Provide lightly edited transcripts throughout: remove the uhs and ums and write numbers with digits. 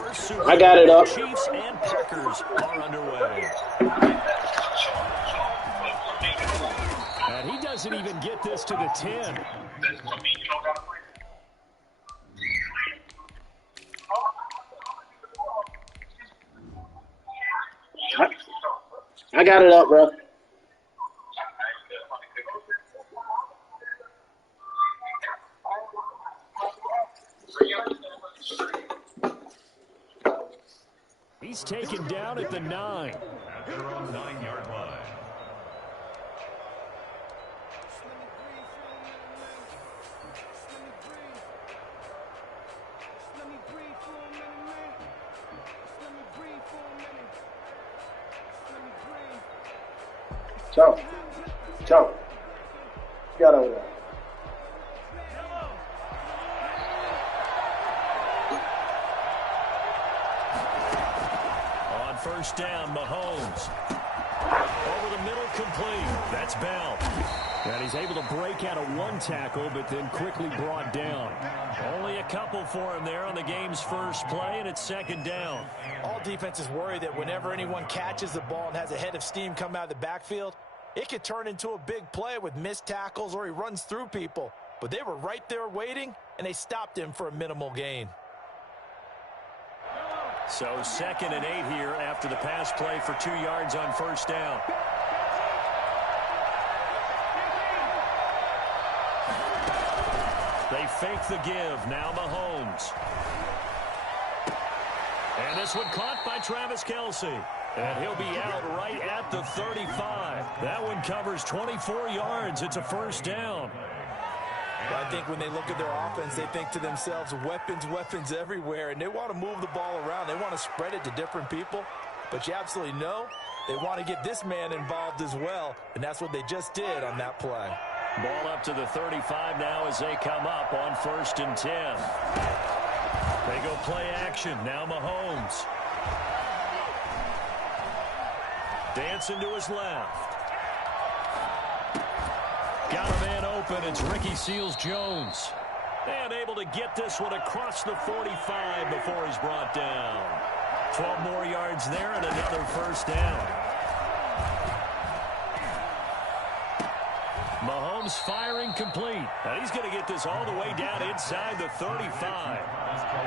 first Super I got it Bowl. up. Chiefs and Packers are underway. And he doesn't even get this to the 10. I got it up, bro. He's taken down at the 9. At their own 9-yard line. Ciao. Ciao. Got over there. On first down, Mahomes. Over the middle, complete. That's Bell. And he's able to break out of one tackle, but then quickly brought down. Only a couple for him there on the game's first play, and it's second down. All defenses worry that whenever anyone catches the ball and has a head of steam come out of the backfield, it could turn into a big play with missed tackles or he runs through people. But they were right there waiting, and they stopped him for a minimal gain. So 2nd and 8 here after the pass play for 2 yards on first down. They fake the give. Now Mahomes. And this one caught by Travis Kelce. And he'll be out right at the 35. That one covers 24 yards. It's a first down. I think when they look at their offense, they think to themselves, weapons, weapons everywhere, and they want to move the ball around. They want to spread it to different people, but you absolutely know they want to get this man involved as well, and that's what they just did on that play. Ball up to the 35 now as they come up on 1st and 10. They go play action. Now Mahomes. Dancing to his left. Got a man open. It's Ricky Seals-Jones. And able to get this one across the 45 before he's brought down. 12 more yards there and another first down. Mahomes firing complete. And he's going to get this all the way down inside the 35.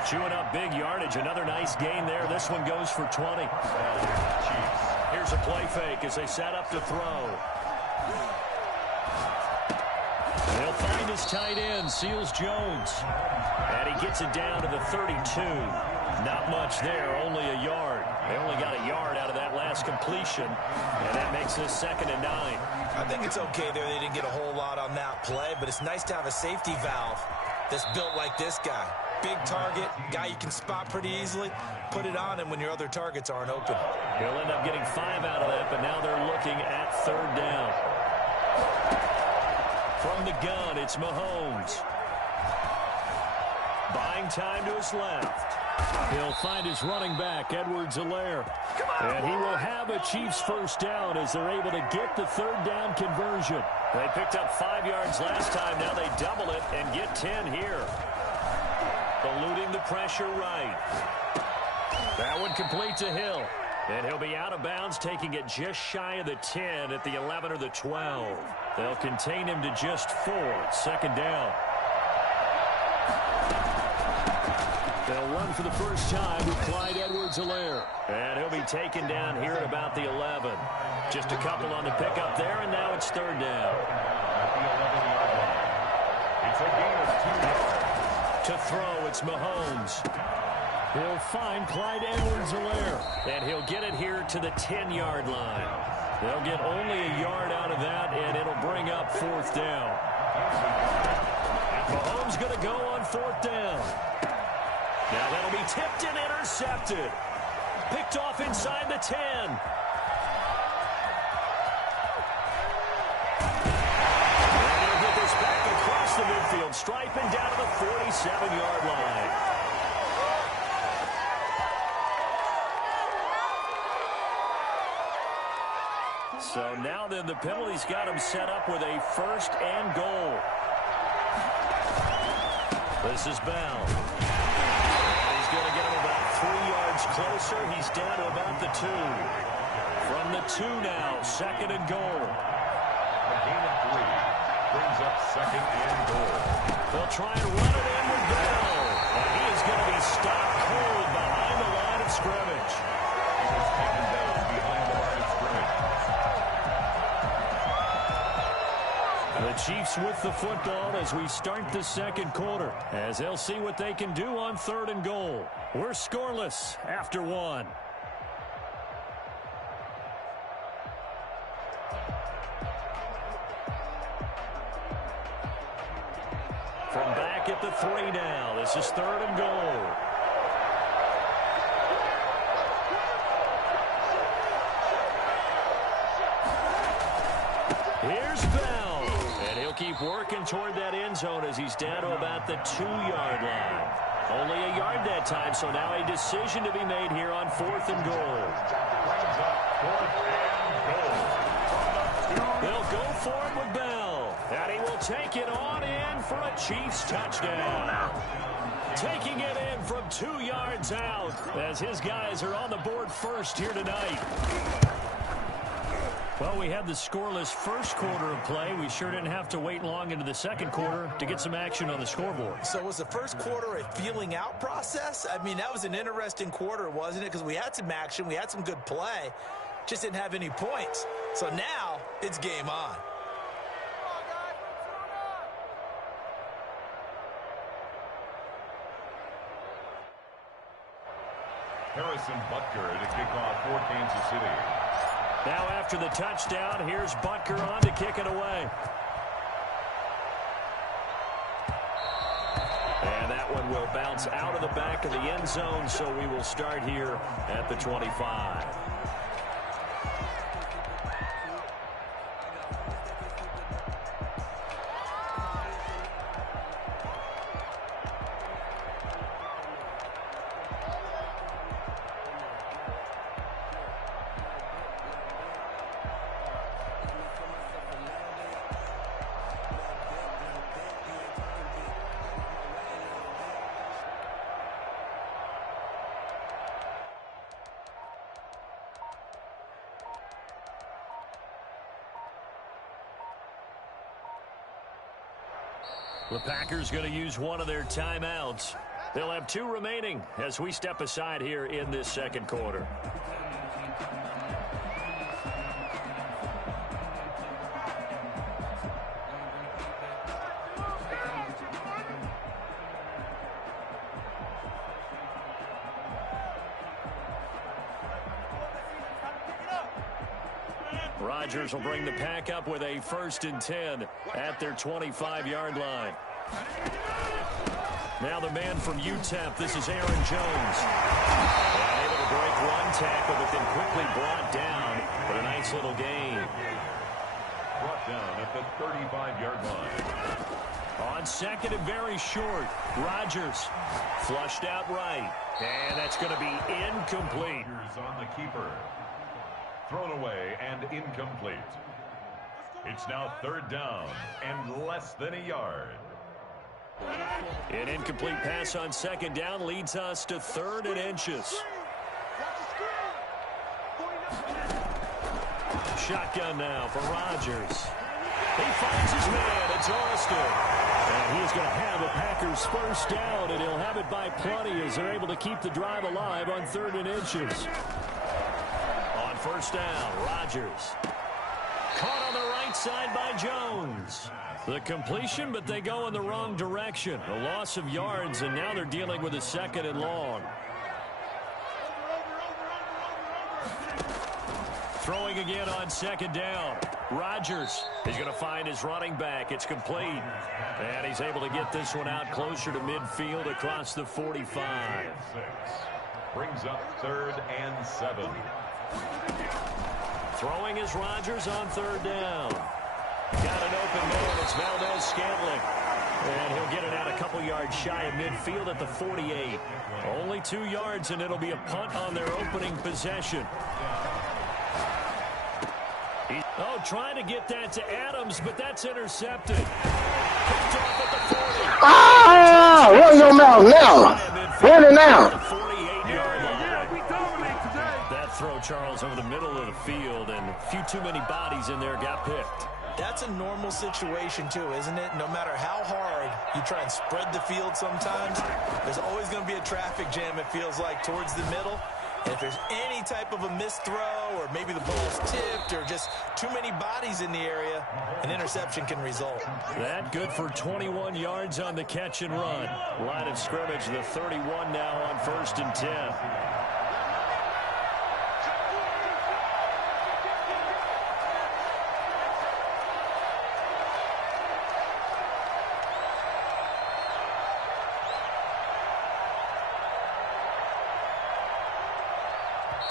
Chewing up big yardage. Another nice gain there. This one goes for 20. Here's a play fake as they set up to throw. They'll find his tight end, Seals-Jones. And he gets it down to the 32. Not much there, only a yard. They only got a yard out of that last completion. And that makes this 2nd and 9. I think it's okay there. They didn't get a whole lot on that play, but it's nice to have a safety valve that's built like this guy. Big target, guy you can spot pretty easily. Put it on him when your other targets aren't open. He'll end up getting 5 out of that, but now they're looking at 3rd down. From the gun, it's Mahomes. Buying time to his left. He'll find his running back, Edwards-Helaire. And he will have a Chiefs first down as they're able to get the 3rd down conversion. They picked up 5 yards last time. Now they double it and get 10 here. Eluding the pressure right. That one complete to Hill. And he'll be out of bounds, taking it just shy of the 10 at the 11 or the 12. They'll contain him to just 4. 2nd down. They'll run for the first time with Clyde Edwards-Helaire. And he'll be taken down here at about the 11. Just a couple on the pickup there, and now it's 3rd down. It's a gain of 2 yards. To throw, it's Mahomes. He'll find Clyde Edwards-Helaire. And he'll get it here to the 10-yard line. They'll get only a yard out of that, and it'll bring up 4th down. Mahomes going to go on 4th down. Now that'll be tipped and intercepted. Picked off inside the 10. And he'll get this back across the midfield stripe and down to the 47-yard line. So now then the penalty's got him set up with a 1st and goal. This is Bell. He's going to get him about 3 closer. He's down to about the 2. From the 2 now, 2nd and goal. A gain of 3 brings up 2nd and goal. They'll try and run it in with Bell. And he is going to be stopped cold behind the line of scrimmage. He was taken down behind the line of scrimmage. The Chiefs with the football as we start the 2nd quarter, as they'll see what they can do on 3rd and goal. We're scoreless after 1. From back at the 3 now, this is 3rd and goal. Here's Bell. And he'll keep working toward that end zone as he's down to about the 2-yard line. Only a yard that time, so now a decision to be made here on 4th and goal. Brings up 4th and goal. They'll go for it with Bell. And he will take it on in for a Chiefs touchdown. Taking it in from 2 yards out as his guys are on the board first here tonight. Well, we had the scoreless first quarter of play. We sure didn't have to wait long into the 2nd quarter to get some action on the scoreboard. So was the first quarter a feeling out process? I mean, that was an interesting quarter, wasn't it? Because we had some action, we had some good play, just didn't have any points. So now it's game on. Harrison Butker to kick off for Kansas City. Now after the touchdown, here's Butker on to kick it away. And that one will bounce out of the back of the end zone, so we will start here at the 25. The Packers going to use one of their timeouts. They'll have 2 remaining as we step aside here in this 2nd quarter. Rodgers will bring the pack up with a 1st and 10 at their 25-yard line. Now the man from UTEP, this is Aaron Jones. And able to break one tackle, but then quickly brought down for a nice little gain. Brought down at the 35-yard line. On 2nd and very short, Rodgers flushed out right. And that's going to be incomplete. Rodgers on the keeper. Thrown away and incomplete. It's now 3rd down and less than a yard. An incomplete pass on 2nd down leads us to 3rd and inches. Shotgun now for Rodgers. He finds his man. It's Austin. And he is going to have a Packers 1st down, and he'll have it by plenty as they're able to keep the drive alive on 3rd and inches. On 1st down, Rodgers. Caught on the right side by Jones. The completion, but they go in the wrong direction. A loss of yards, and now they're dealing with a 2nd and long. Throwing again on 2nd down. Rodgers is going to find his running back. It's complete. And he's able to get this one out closer to midfield across the 45. Brings up 3rd and 7. Throwing is Rodgers on 3rd down. Got an open man. It's Valdez-Scantling. And he'll get it out a couple yards shy of midfield at the 48. Only 2 yards, and it'll be a punt on their opening possession. Oh, trying to get that to Adams, but that's intercepted. Picked off at the 40. Ah! Run your mouth now. Run it now. 48-yard line. throw, Charles, over the middle of the field, and a few too many bodies in there got picked. That's a normal situation, too, isn't it? No matter how hard you try and spread the field sometimes, there's always going to be a traffic jam, it feels like, towards the middle. And if there's any type of a missed throw or maybe the ball's tipped or just too many bodies in the area, an interception can result. That good for 21 yards on the catch and run. Line of scrimmage, the 31 now on 1st and 10.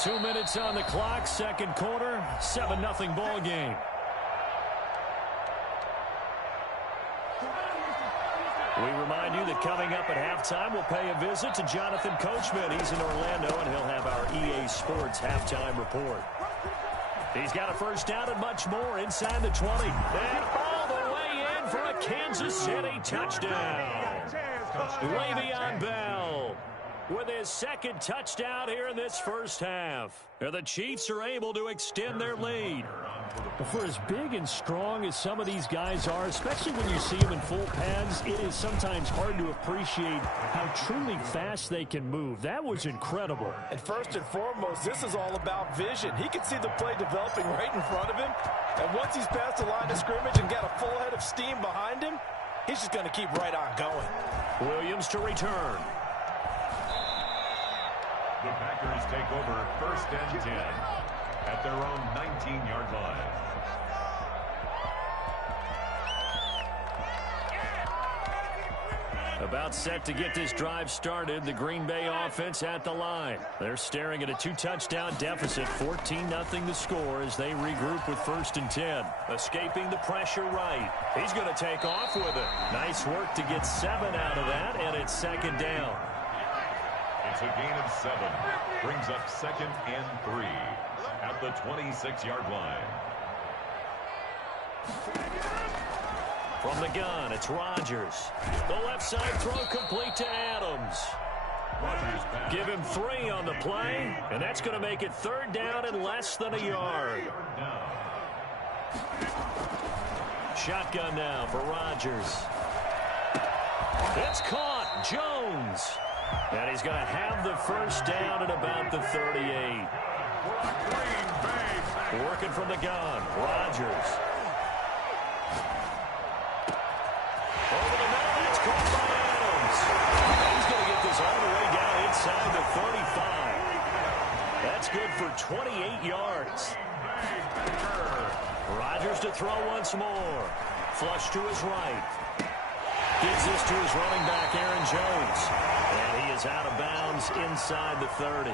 Two minutes on the clock, second quarter, 7-0 ball game. We remind you that coming up at halftime, we'll pay a visit to Jonathan Coachman. He's in Orlando, and he'll have our EA Sports halftime report. He's got a first down and much more inside the 20. And all the way in for a Kansas City touchdown. Le'Veon Bell with his second touchdown here in this first half. And the Chiefs are able to extend their lead. For as big and strong as some of these guys are, especially when you see them in full pads, it is sometimes hard to appreciate how truly fast they can move. That was incredible. And first and foremost, this is all about vision. He can see the play developing right in front of him. And once he's past the line of scrimmage and got a full head of steam behind him, he's just going to keep right on going. Williams to return. The Packers take over 1st and 10 at their own 19-yard line. About set to get this drive started, the Green Bay offense at the line. They're staring at a 2-touchdown deficit, 14-0 the score as they regroup with 1st and 10. Escaping the pressure right. He's going to take off with it. Nice work to get 7 out of that, and it's 2nd down. It's a gain of 7. Brings up 2nd and 3 at the 26-yard line. From the gun, it's Rodgers. The left side throw complete to Adams. Give him 3 on the play, and that's going to make it 3rd down and less than a yard. Shotgun now for Rodgers. It's caught. Jones. And he's going to have the first down at about the 38. Working from the gun. Rodgers. Over the middle. It's caught by Adams. He's going to get this all the way down inside the 35. That's good for 28 yards. Rodgers to throw once more. Flush to his right. Gives this to his running back, Aaron Jones. And he is out of bounds inside the 30.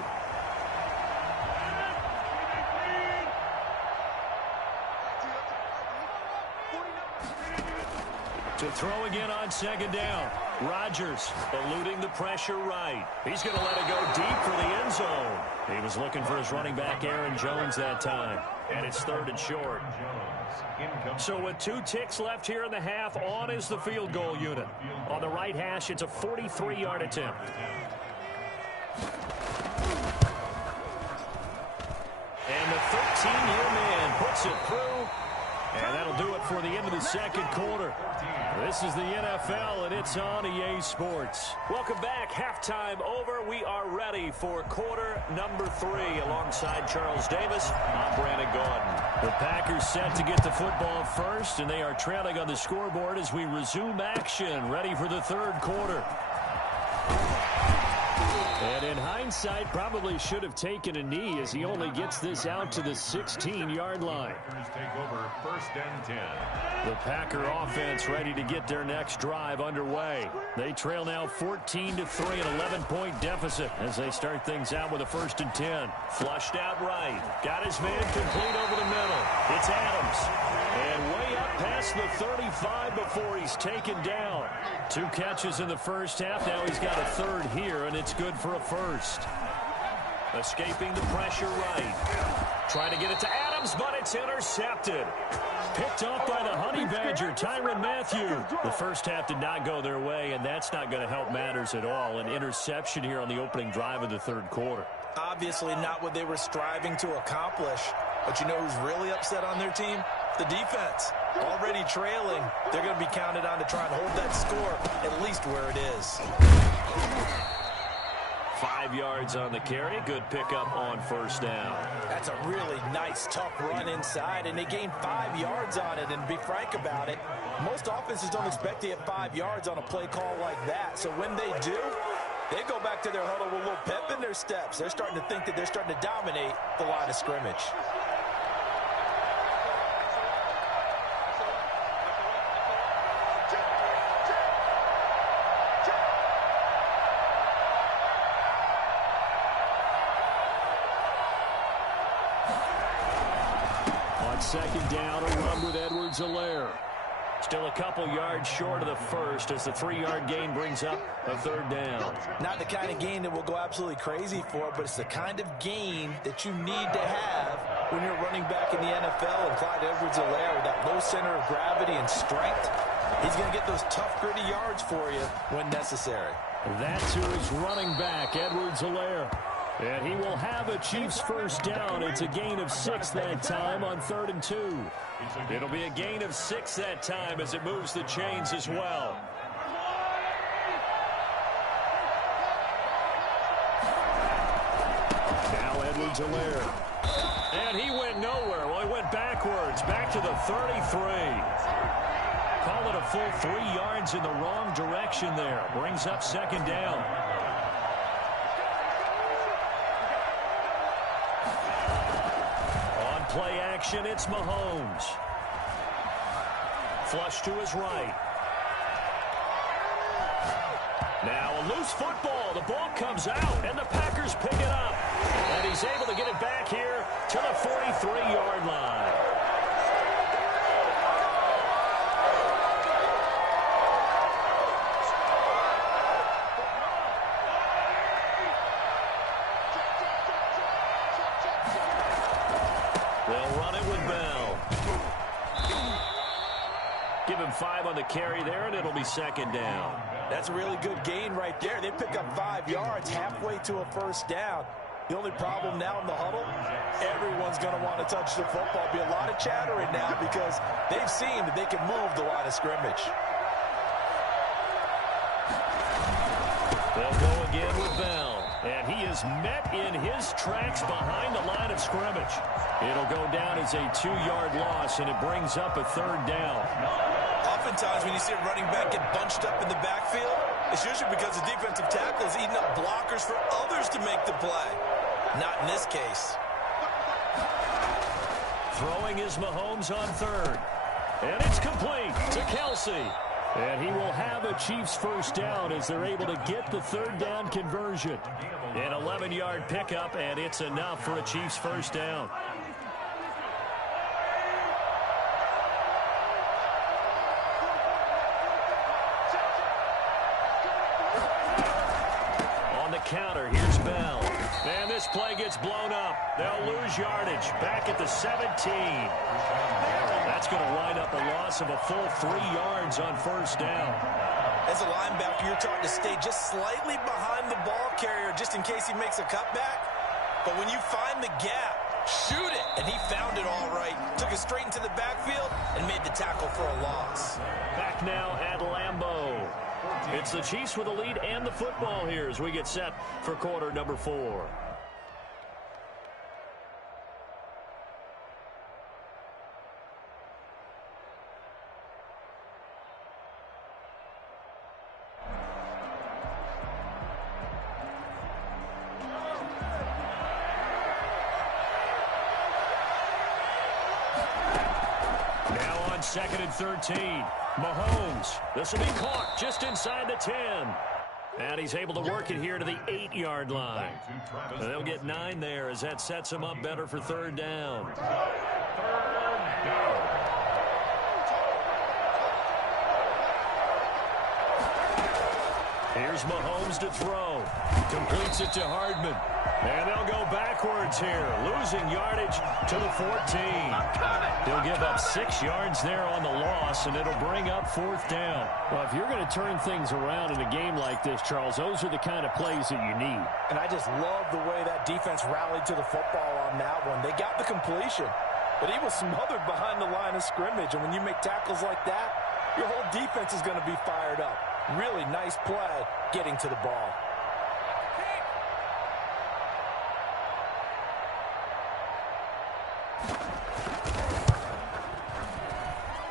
To throw again on 2nd down. Rodgers eluding the pressure right. He's going to let it go deep for the end zone. He was looking for his running back, Aaron Jones, that time. And it's 3rd and short. So with 2 ticks left here in the half, on is the field goal unit. On the right hash, it's a 43-yard attempt. And the 13-year man puts it through. And that'll do it for the end of the second quarter. This is the NFL, and it's on EA Sports. Welcome back. Halftime over. We are ready for quarter number 3. Alongside Charles Davis, I'm Brandon Gaudin. The Packers set to get the football first, and they are trailing on the scoreboard as we resume action, ready for the 3rd quarter. And in hindsight, probably should have taken a knee as he only gets this out to the 16-yard line. Take over 1st and 10. The Packer offense ready to get their next drive underway. They trail now 14-3, an 11-point deficit as they start things out with a 1st and 10. Flushed out right. Got his man complete over the middle. It's Adams. And way up past the 35 before he's taken down. 2 catches in the first half. Now he's got a 3rd here, and it's good for a 1st. Escaping the pressure right. Trying to get it to Adams, but it's intercepted. Picked off by the Honey Badger, Tyrann Mathieu. The first half did not go their way, and that's not going to help matters at all. An interception here on the opening drive of the 3rd quarter. Obviously not what they were striving to accomplish. But you know who's really upset on their team? The defense. Already trailing, they're going to be counted on to try and hold that score at least where it is. 5 yards on the carry. Good pickup on first down. That's a really nice, tough run inside, and they gained 5 yards on it. And to be frank about it, most offenses don't expect to get 5 yards on a play call like that. So when they do, they go back to their huddle with a little pep in their steps. They're starting to think that they're starting to dominate the line of scrimmage. Second down, a run with Edwards-Helaire. Still a couple yards short of the first as the 3-yard gain brings up a third down. Not the kind of gain that we'll go absolutely crazy for, but it's the kind of gain that you need to have when you're running back in the NFL. And Clyde Edwards-Helaire, with that low center of gravity and strength, he's going to get those tough, gritty yards for you when necessary. That's who is running back, Edwards-Helaire. And he will have a Chiefs first down. It's a gain of 6 that time on 3rd and 2. It'll be a gain of 6 that time as it moves the chains as well. Now Edwards-Helaire. And he went nowhere. Well, he went backwards, back to the 33. Call it a full 3 yards in the wrong direction there. Brings up second down. Play action, it's Mahomes. Flush to his right. Now a loose football. The ball comes out, and the Packers pick it up. And he's able to get it back here to the 43-yard line. They'll run it with Bell. Give him 5 on the carry there, and it'll be second down. That's a really good gain right there. They pick up 5 yards halfway to a first down. The only problem now in the huddle, everyone's going to want to touch the football. Be a lot of chattering now because they've seen that they can move the line of scrimmage. They'll go again with Bell. And he is met in his tracks behind the line of scrimmage. It'll go down as a 2-yard loss, and it brings up a third down. Oftentimes when you see a running back get bunched up in the backfield, it's usually because the defensive tackle is eating up blockers for others to make the play. Not in this case. Throwing is Mahomes on third. And it's complete to Kelsey. And he will have a Chiefs first down as they're able to get the third down conversion. An 11-yard pickup, and it's enough for a Chiefs first down. On the counter, here's Bell. And this play gets blown up. They'll lose yardage back at the 17. That's going to wind up a loss of a full 3 yards on first down. As a linebacker, you're taught to stay just slightly behind the ball carrier just in case he makes a cutback. But when you find the gap, shoot it. And he found it all right. Took it straight into the backfield and made the tackle for a loss. Back now at Lambeau. It's the Chiefs with the lead and the football here as we get set for quarter number 4. Second and 13. Mahomes. This will be caught just inside the 10. And he's able to work it here to the 8-yard line. And they'll get 9 there as that sets him up better for third down. Here's Mahomes to throw. Completes it to Hardman. And they'll go back backwards here, losing yardage to the 14. He'll give up 6 yards there on the loss, and it'll bring up 4th down. Well, if you're going to turn things around in a game like this, Charles, those are the kind of plays that you need. And I just love the way that defense rallied to the football on that one. They got the completion, but he was smothered behind the line of scrimmage. And when you make tackles like that, your whole defense is going to be fired up. Really nice play getting to the ball.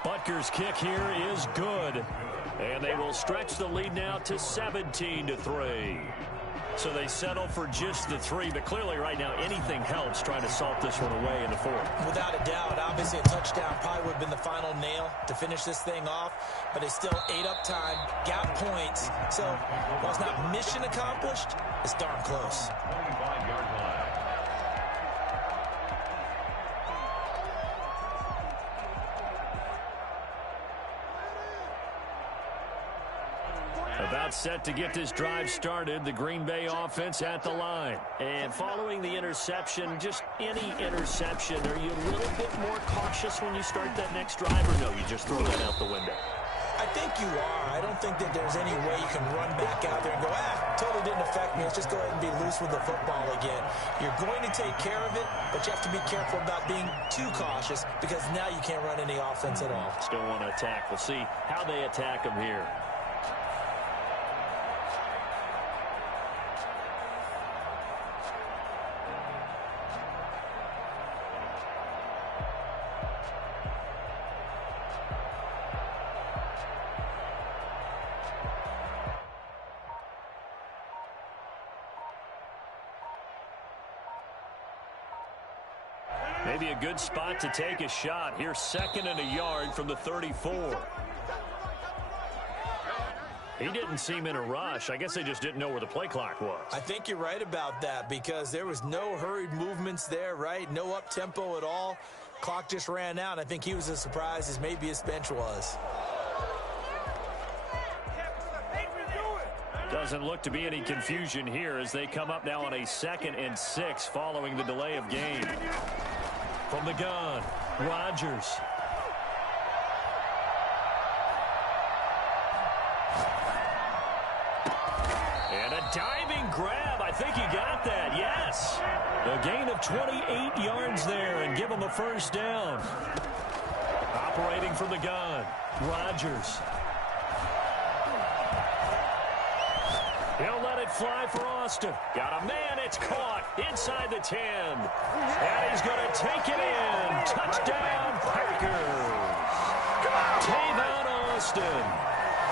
Butker's kick here is good. And they will stretch the lead now to 17-3. So they settle for just the 3, but clearly right now anything helps trying to salt this one away in the 4th. Without a doubt, obviously a touchdown probably would have been the final nail to finish this thing off, but they still ate up time, got points. So while it's not mission accomplished, it's darn close. 25-yard line. About set to get this drive started, the Green Bay offense at the line. And following the interception, just any interception, are you a little bit more cautious when you start that next drive, or no, you just throw that out the window? I think you are. I don't think that there's any way you can run back out there and go, totally didn't affect me. Let's just go ahead and be loose with the football again. You're going to take care of it, but you have to be careful about being too cautious because now you can't run any offense at all. Still want to attack. We'll see how they attack them here. Maybe a good spot to take a shot. Here's 2nd and a yard from the 34. He didn't seem in a rush. I guess they just didn't know where the play clock was. I think you're right about that because there was no hurried movements there, right? No up-tempo at all. Clock just ran out. I think he was as surprised as maybe his bench was. Doesn't look to be any confusion here as they come up now on a 2nd and 6 following the delay of game. From the gun, Rodgers. And a diving grab. I think he got that, yes. A gain of 28 yards there and give him a 1st down. Operating from the gun, Rodgers. He'll let it fly for Austin. Got a man, it's caught inside the 10. And he's going to take it in. Touchdown, Packers. Tavon Austin,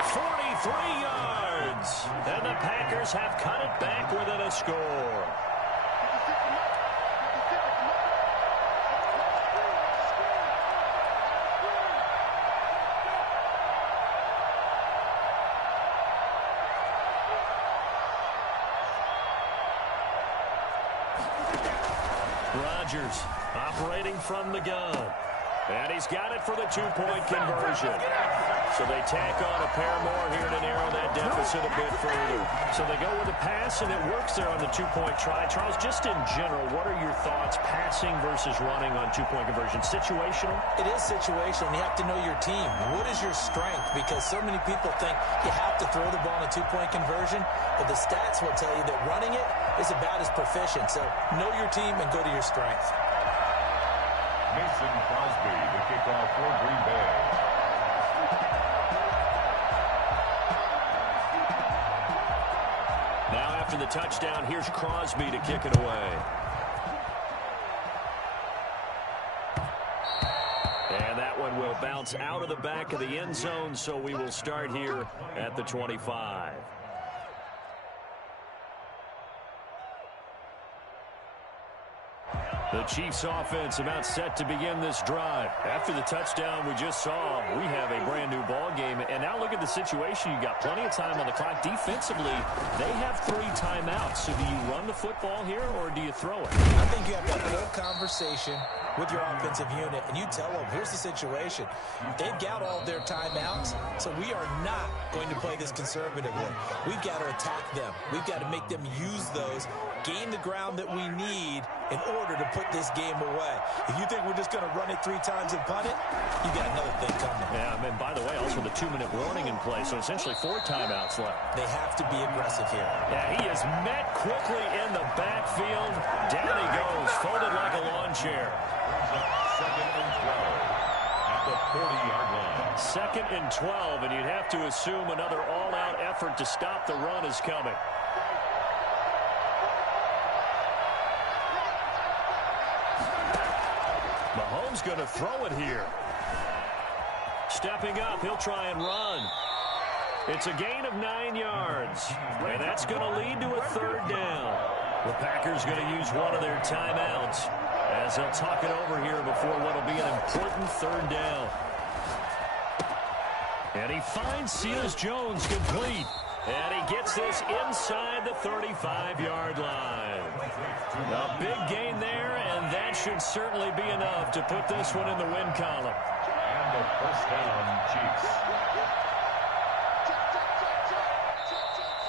43 yards. And the Packers have cut it back within a score. Rodgers operating from the gun. And he's got it for the 2-point conversion. So they tack on a pair more here to narrow that deficit a bit further. So they go with a pass, and it works there on the 2-point try. Charles, just in general, what are your thoughts passing versus running on 2-point conversion? Situational? It is situational. You have to know your team. What is your strength? Because so many people think you have to throw the ball in a 2-point conversion, but the stats will tell you that running it is about as proficient. So know your team and go to your strength. Mason Crosby, the kickoff for Green Bay. Now after the touchdown, here's Crosby to kick it away. And that one will bounce out of the back of the end zone, so we will start here at the 25. The Chiefs offense about set to begin this drive. After the touchdown we just saw, we have a brand new ball game. And now look at the situation. You got plenty of time on the clock. Defensively, they have 3 timeouts. So do you run the football here or do you throw it? I think you have that full conversation with your offensive unit, and you tell them, here's the situation. They've got all their timeouts, so we are not going to play this conservatively. We've got to attack them. We've got to make them use those, gain the ground that we need in order to put this game away. If you think we're just going to run it 3 times and punt it, you got another thing coming. Yeah, and by the way, also the 2-minute warning in play, so essentially 4 timeouts left. They have to be aggressive here. Yeah, he is met quickly in the backfield. Down he goes, folded like a lawn chair. 2nd and 12 at the 40-yard line. 2nd and 12, and you'd have to assume another all-out effort to stop the run is coming. Mahomes going to throw it here. Stepping up, he'll try and run. It's a gain of 9 yards, and that's going to lead to a 3rd down. The Packers going to use one of their timeouts as they'll talk it over here before what will be an important 3rd down. And he finds Seals-Jones complete. And he gets this inside the 35-yard line. A big gain there, and that should certainly be enough to put this one in the win column. And the 1st down, Chiefs.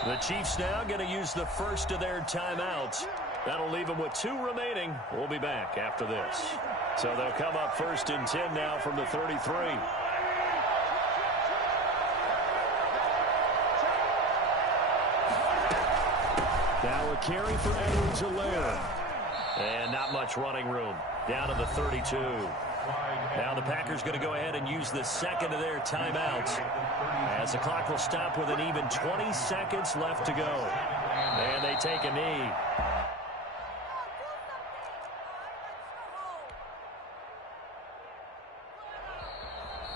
The Chiefs now going to use the first of their timeouts. That'll leave them with 2 remaining. We'll be back after this. So they'll come up 1st and 10 now from the 33. Now a carry for Edwards-Helaire. And not much running room. Down to the 32. Now the Packers going to go ahead and use the 2nd of their timeouts, as the clock will stop with an even 20 seconds left to go. And they take a knee.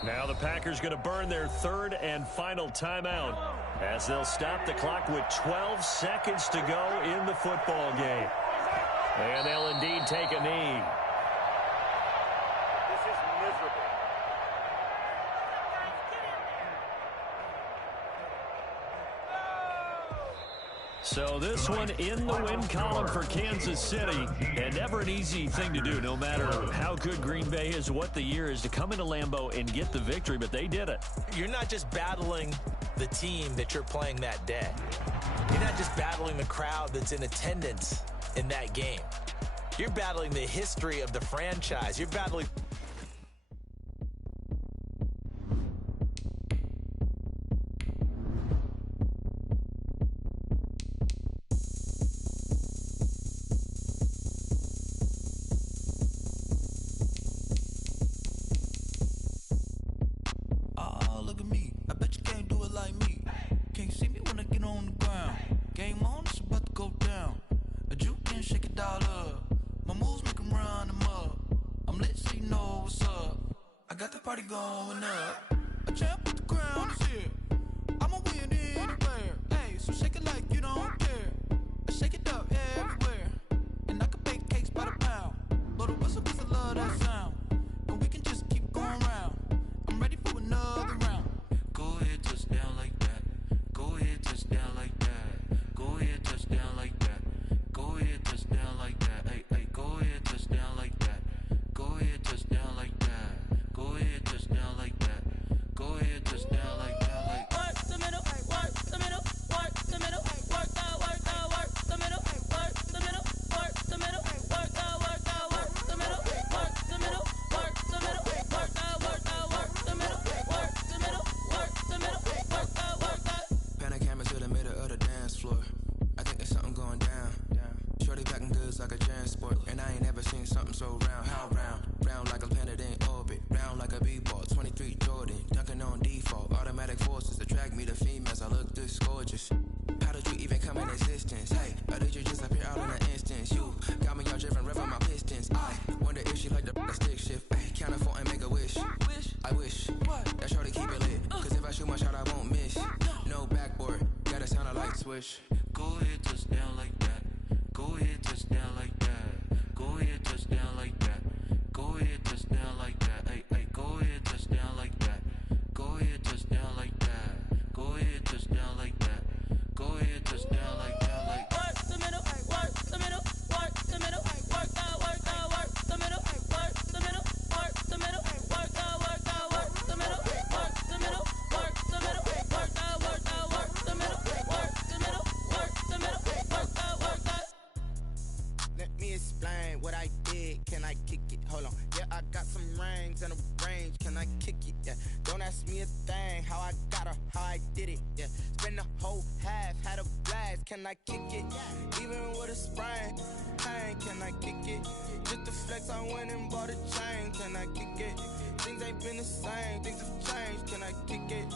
Now the Packers going to burn their 3rd and final timeout, as they'll stop the clock with 12 seconds to go in the football game. And they'll indeed take a knee. This is miserable. So this one in the win column for Kansas City, and never an easy thing to do, no matter how good Green Bay is, what the year is, to come into Lambeau and get the victory, but they did it. You're not just battling the team that you're playing that day. You're not just battling the crowd that's in attendance in that game. You're battling the history of the franchise. You're battling... Go ahead, touchdown like that. Go ahead, touchdown like that. Go ahead, touchdown like that. Go ahead, touchdown like that. Hey, hey, go ahead, touchdown like that. Go ahead, touchdown like that. Go ahead, touchdown like that. Go ahead, touchdown like that. Like work the middle, work the middle. explain what I did. Can I kick it? Hold on. Yeah, I got some rings and a range. Can I kick it? Yeah. Don't ask me a thing. How I got her, how I did it. Yeah. Spend the whole half, had a blast. Can I kick it? Even with a sprain. Pain, can I kick it? Just to flex, I went and bought a chain. Can I kick it? Things ain't been the same. Things have changed. Can I kick it?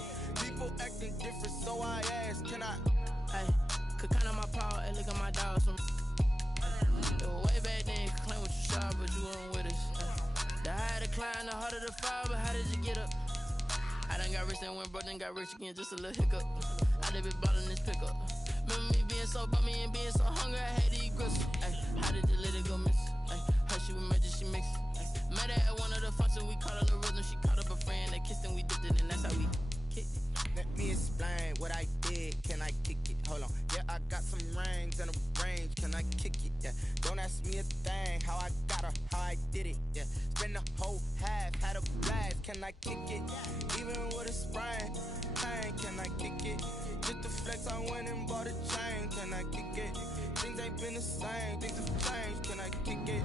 People acting different, so I ask. Can I? Hey, could count on my power. Hey, look at my dogs from. Way back then, you could claim what you saw, but you weren't with us. The higher the climb, the harder the fall, but how did you get up? I done got rich and went broke, then got rich again, just a little hiccup. I done been ballin' this pickup. Remember me being so bummy and being so hungry, I had to eat grits. Ay, how did you let it go miss? Ay, her she was magic, she mixed. Met her at one of the functions, we caught her the rhythm, she caught up a friend, they kissed and we dipped it, and that's how we kicked it. Let me explain what I did. Can I kick it? Hold on. Yeah, I got some rings and a range. Can I kick it? Yeah. Don't ask me a thing. How I got her, how I did it. Yeah. Spend the whole half, had a blast. Can I kick it? Even with a sprain. Pain, can I kick it? Just to flex, I went and bought a chain. Can I kick it? Things ain't been the same. Things have changed. Can I kick it?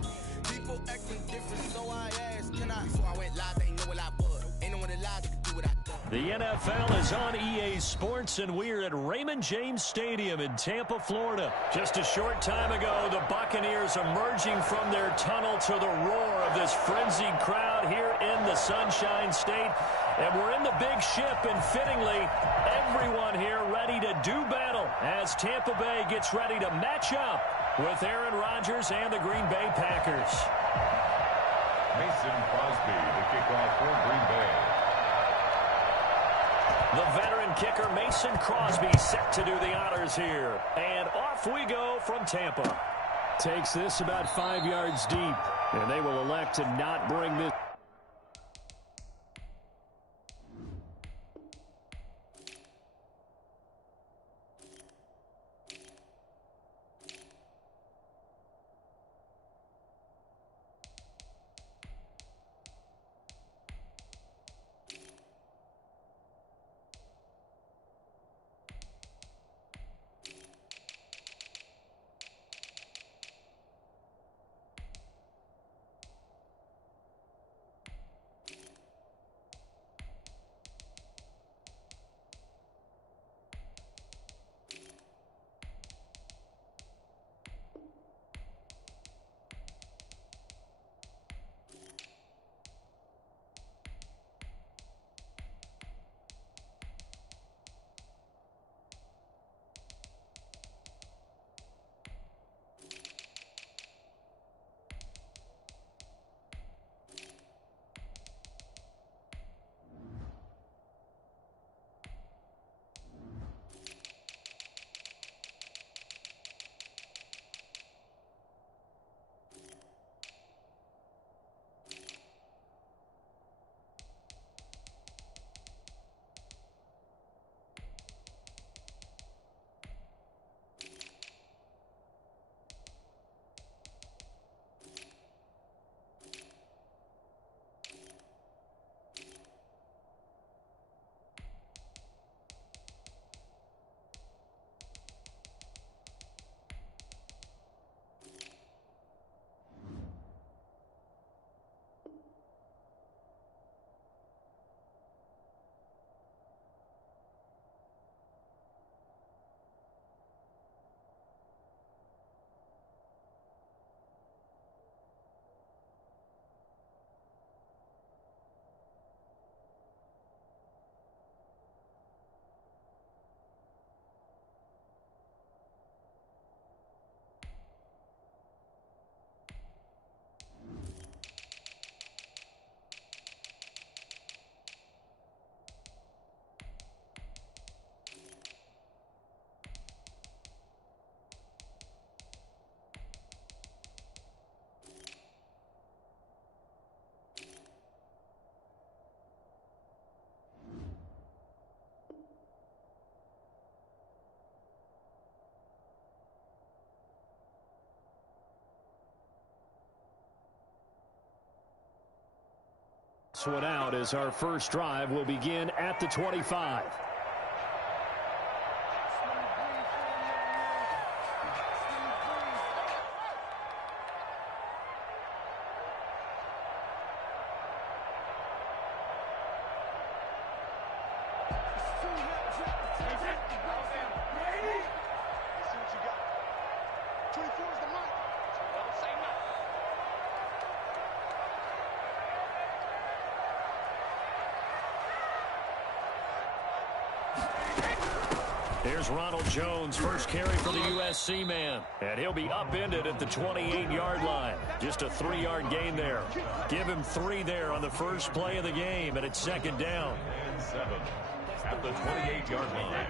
People acting different, so I asked. Can I? Before I went live, they ain't know what I was. Ain't no one alive that could do what I done. The NFL is on EA Sports, and we're at Raymond James Stadium in Tampa, Florida. Just a short time ago, the Buccaneers emerging from their tunnel to the roar of this frenzied crowd here in the Sunshine State. And we're in the big ship, and fittingly, everyone here ready to do battle as Tampa Bay gets ready to match up with Aaron Rodgers and the Green Bay Packers. Mason Crosby, the kickoff for Green Bay. The veteran kicker Mason Crosby set to do the honors here. And off we go from Tampa. Takes this about 5 yards deep. And they will elect to not bring this. One out as our first drive will begin at the 25. Here's Ronald Jones, first carry for the USC man. And he'll be upended at the 28-yard line. Just a 3-yard gain there. Give him 3 there on the first play of the game, and it's second down. And 7 at the 28-yard line.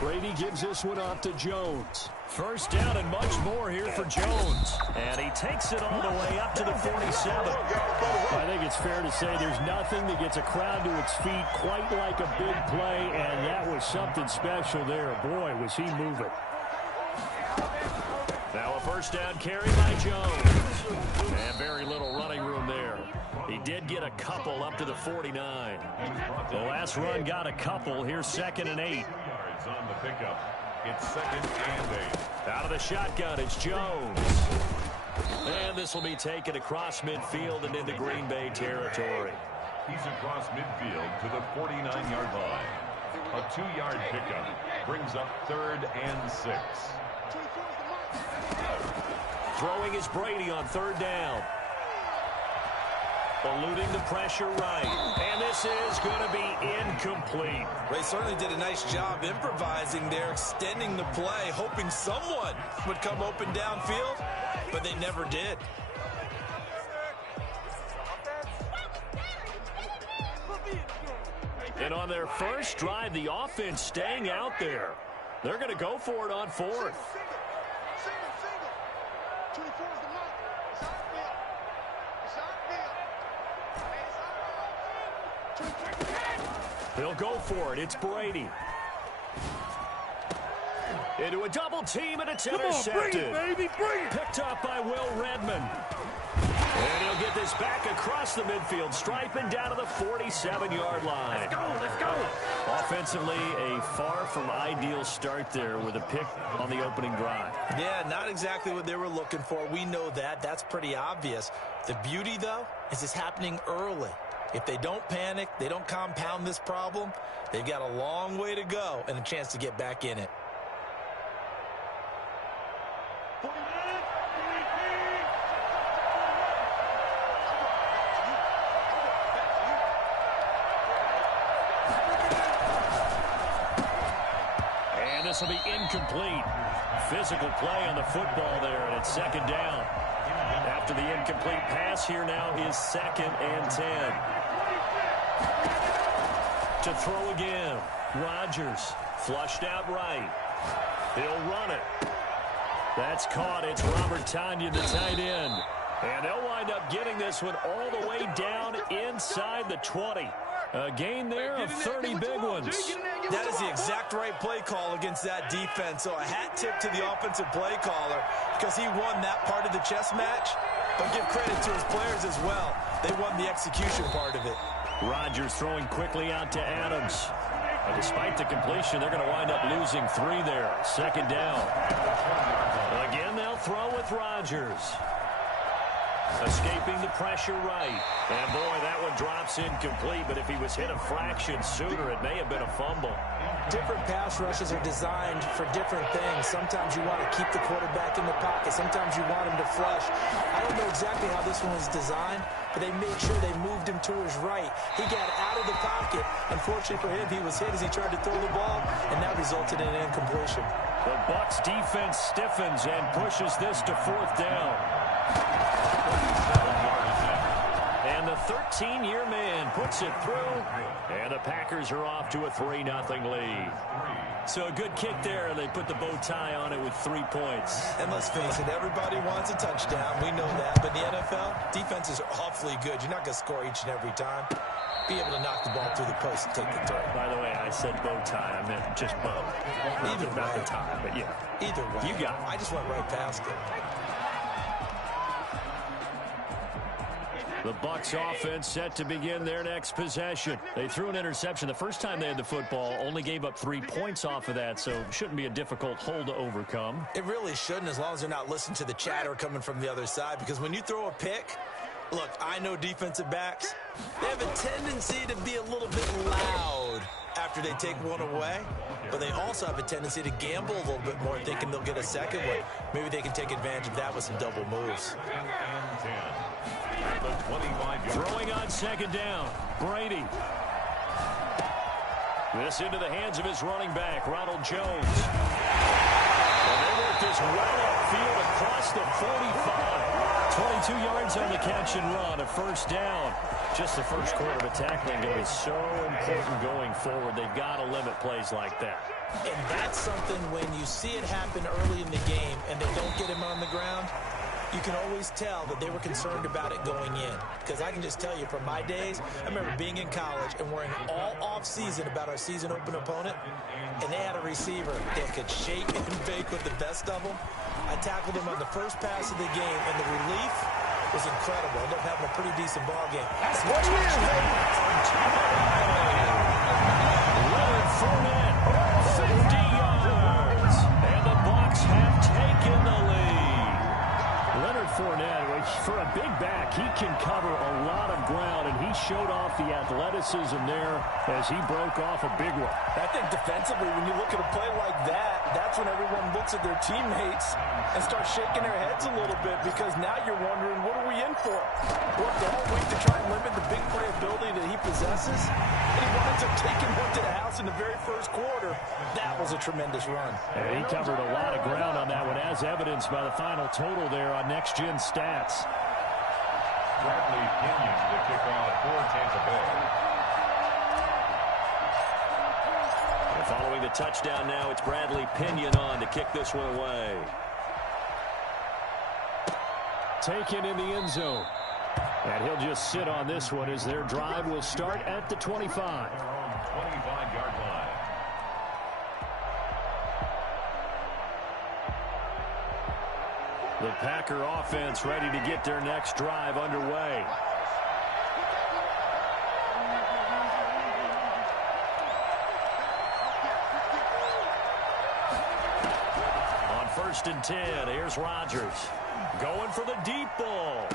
Brady gives this one off to Jones. First down and much more here for Jones. And he takes it all the way up to the 47. I think it's fair to say there's nothing that gets a crowd to its feet quite like a big play, and that was something special there. Boy, was he moving. Now a first down carry by Jones. And very little running room there. He did get a couple up to the 49. The last run got a couple. Here's 2nd and 8. On the pickup. It's 2nd and 8. Out of the shotgun, it's Jones. And this will be taken across midfield and into Green Bay territory. He's across midfield to the 49-yard line. A 2-yard pickup brings up 3rd and 6. Throwing is Brady on 3rd down. Eluding the pressure right. And this is going to be incomplete. They certainly did a nice job improvising there, extending the play, hoping someone would come open downfield, but they never did. And on their first drive, the offense staying out there. They're going to go for it on 4th. They'll go for it. It's Brady. Into a double team, and it's intercepted. Come on, bring it, baby, bring it. Picked up by Will Redmond. And he'll get this back across the midfield, striping down to the 47-yard line. Let's go, let's go. Offensively, a far from ideal start there with a pick on the opening drive. Yeah, not exactly what they were looking for. We know that. That's pretty obvious. The beauty, though, is it's happening early. If they don't panic, they don't compound this problem, they've got a long way to go and a chance to get back in it. And this will be incomplete. Physical play on the football there, and it's 2nd down. After the incomplete pass, here now is 2nd and 10. To throw again. Rodgers flushed out right. He'll run it. That's caught. It's Robert Tonyan, the tight end. And they'll wind up getting this one all the way down inside the 20. A gain there of 30 big ones. That is the exact right play call against that defense. So a hat tip to the offensive play caller because he won that part of the chess match. But give credit to his players as well. They won the execution part of it. Rodgers throwing quickly out to Adams. And despite the completion, they're going to wind up losing 3 there. 2nd down. Again, they'll throw with Rodgers. Escaping the pressure right. And boy, that one drops incomplete, but if he was hit a fraction sooner, it may have been a fumble. Different pass rushes are designed for different things. Sometimes you want to keep the quarterback in the pocket. Sometimes you want him to flush. I don't know exactly how this one was designed, but they made sure they moved him to his right. He got out of the pocket. Unfortunately for him, he was hit as he tried to throw the ball, and that resulted in an incompletion. The Bucs defense stiffens and pushes this to 4th down. And the 13-year man puts it through, and the Packers are off to a 3-0 lead. So a good kick there, and they put the bow tie on it with 3 points. And let's face it, everybody wants a touchdown. We know that. But in the NFL, defenses are awfully good. You're not going to score each and every time. Be able to knock the ball through the post and take the throw. By the way, I said bow tie. I meant just bow. Either way. Not the tie, but yeah. Either way. You got it. I just went right past it. The Bucs offense set to begin their next possession. They threw an interception the first time they had the football, only gave up 3 points off of that, so shouldn't be a difficult hole to overcome. It really shouldn't, as long as they're not listening to the chatter coming from the other side, because when you throw a pick, look, I know defensive backs, they have a tendency to be a little bit loud after they take one away, but they also have a tendency to gamble a little bit more, thinking they'll get a second one. Maybe they can take advantage of that with some double moves. the 25-yard. Throwing on second down, Brady. This into the hands of his running back, Ronald Jones. And they work this well upfield across the 45. 22 yards on the catch and run, a first down. Just the first quarter, but tackling going to be so important going forward. They've got to limit plays like that. And that's something when you see it happen early in the game and they don't get him on the ground, you can always tell that they were concerned about it going in. Because I can just tell you from my days, I remember being in college and worrying all off-season about our season open opponent, and they had a receiver that could shake and bake with the best of them. I tackled him on the first pass of the game, and the relief was incredible. Ended up having a pretty decent ball game. Leonard Fournette, 50 yards, and the Bucs have taken the lead. Leonard Fournette, for a big back, he can cover a lot of ground, and he showed off the athleticism there as he broke off a big one. I think defensively, when you look at a play like that, that's when everyone looks at their teammates and starts shaking their heads a little bit, because now you're wondering, what are we in for? Worked all week to try and limit the big play ability that he possesses, and he winds up taking one to the house in the very first quarter. That was a tremendous run. And he covered a lot of ground on that one, as evidenced by the final total there on Next Gen Stats. Bradley Pinion to kick off for Tampa Bay. And following the touchdown now, it's Bradley Pinion on to kick this one away. Taken in the end zone. And he'll just sit on this one as their drive will start at the 25. Their own 25-yard line. The Packer offense ready to get their next drive underway. On 1st and 10, here's Rodgers. Going for the deep ball.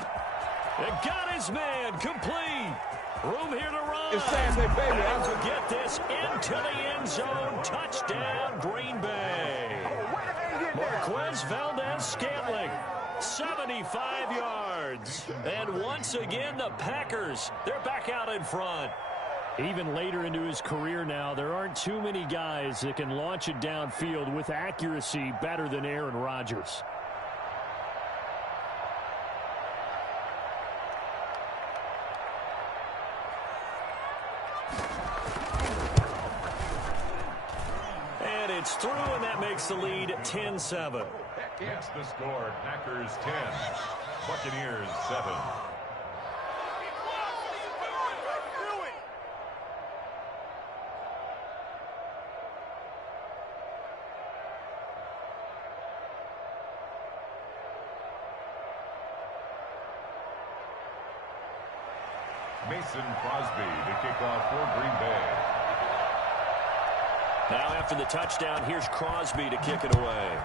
And got his man complete. Room here to run. It's Saturday, baby. And to get this into the end zone. Touchdown, Green Bay. Marquez Valdez-Scantling, 75 yards. And once again, the Packers, they're back out in front. Even later into his career now, there aren't too many guys that can launch it downfield with accuracy better than Aaron Rodgers. And it's through, and that makes the lead 10-7. It's the score. Packers 10, Buccaneers 7. Mason Crosby to kick off for Green Bay. Now after the touchdown, here's Crosby to kick it away.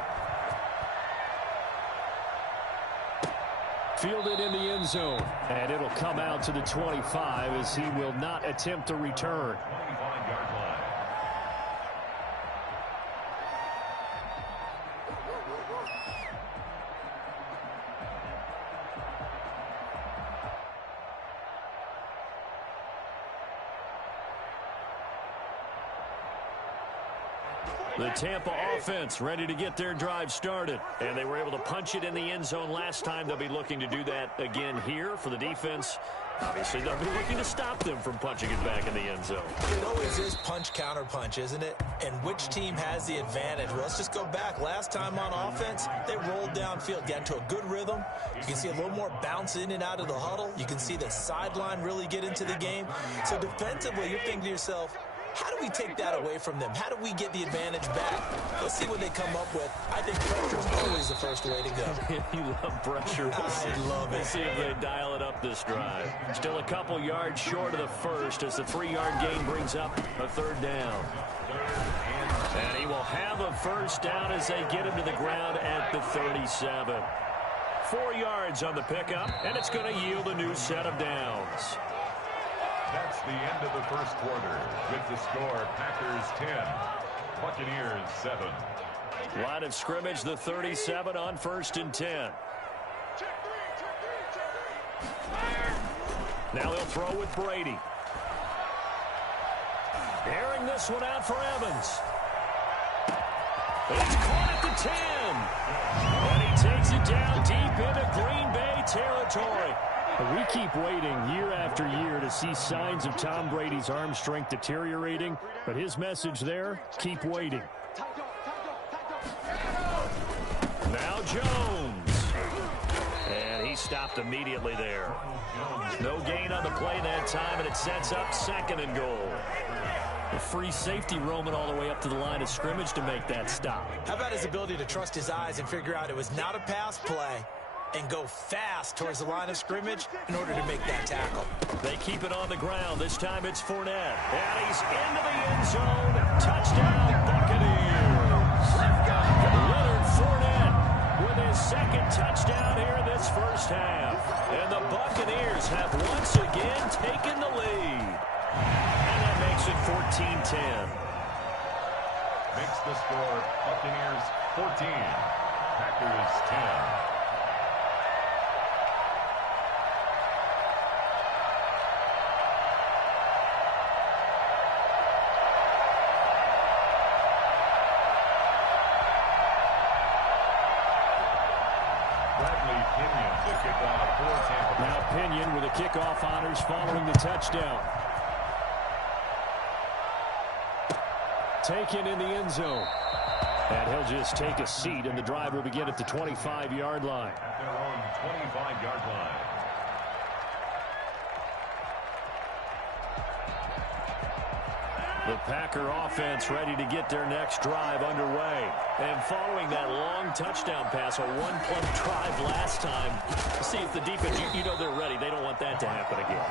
Fielded in the end zone, and it'll come out to the 25 as he will not attempt to return. 25-yard line. The Tampa offense ready to get their drive started. And they were able to punch it in the end zone last time. They'll be looking to do that again here for the defense. Obviously, they'll be looking to stop them from punching it back in the end zone. It always is punch, counter punch, isn't it? And which team has the advantage? Well, let's just go back. Last time on offense, they rolled downfield, got into a good rhythm. You can see a little more bounce in and out of the huddle. You can see the sideline really get into the game. So defensively, you're thinking to yourself, how do we take that away from them? How do we get the advantage back? Let's see what they come up with. I think pressure is always the first way to go. You love pressure. I love it. Let's see if they dial it up this drive. Still a couple yards short of the first as the 3-yard gain brings up a third down. And he will have a first down as they get him to the ground at the 37. 4 yards on the pickup, and it's going to yield a new set of downs. That's the end of the first quarter. With the score, Packers 10, Buccaneers 7. Line of scrimmage, the 37 on 1st and 10. Now he'll throw with Brady. Airing this one out for Evans. It's caught at the 10. And he takes it down deep into Green Bay territory. We keep waiting year after year to see signs of Tom Brady's arm strength deteriorating, but his message there, keep waiting. Now Jones. And he stopped immediately there. No gain on the play that time, and it sets up 2nd and goal. A free safety roaming all the way up to the line of scrimmage to make that stop. How about his ability to trust his eyes and figure out it was not a pass play and go fast towards the line of scrimmage in order to make that tackle. They keep it on the ground. This time it's Fournette. And he's into the end zone. Touchdown, Buccaneers. Leonard Fournette with his 2nd touchdown here in this first half. And the Buccaneers have once again taken the lead. And that makes it 14-10. Makes the score Buccaneers 14, Packers 10. Now Pinion with the kickoff honors following the touchdown. Taken in the end zone. And he'll just take a seat, and the drive will begin at the 25-yard line. At their own 25-yard line. The Packer offense ready to get their next drive underway. And following that long touchdown pass, a one-play drive last time, see if the defense, you know they're ready. They don't want that to happen again.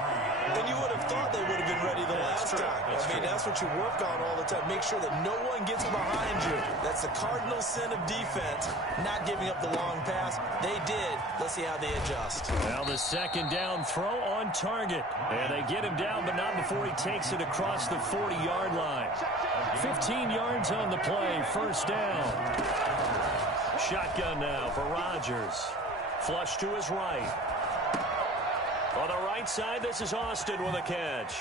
And you would have thought they would have been ready the last time. That's what you work on all the time. Make sure that no one gets behind you. That's the cardinal sin of defense, not giving up the long pass. They did. Let's see how they adjust. Now the 2nd down throw on target. And they get him down, but not before he takes it across the 40-yard line. 15 yards on the play, 1st down. Shotgun now for Rodgers. Flush to his right. On the right side, this is Austin with a catch.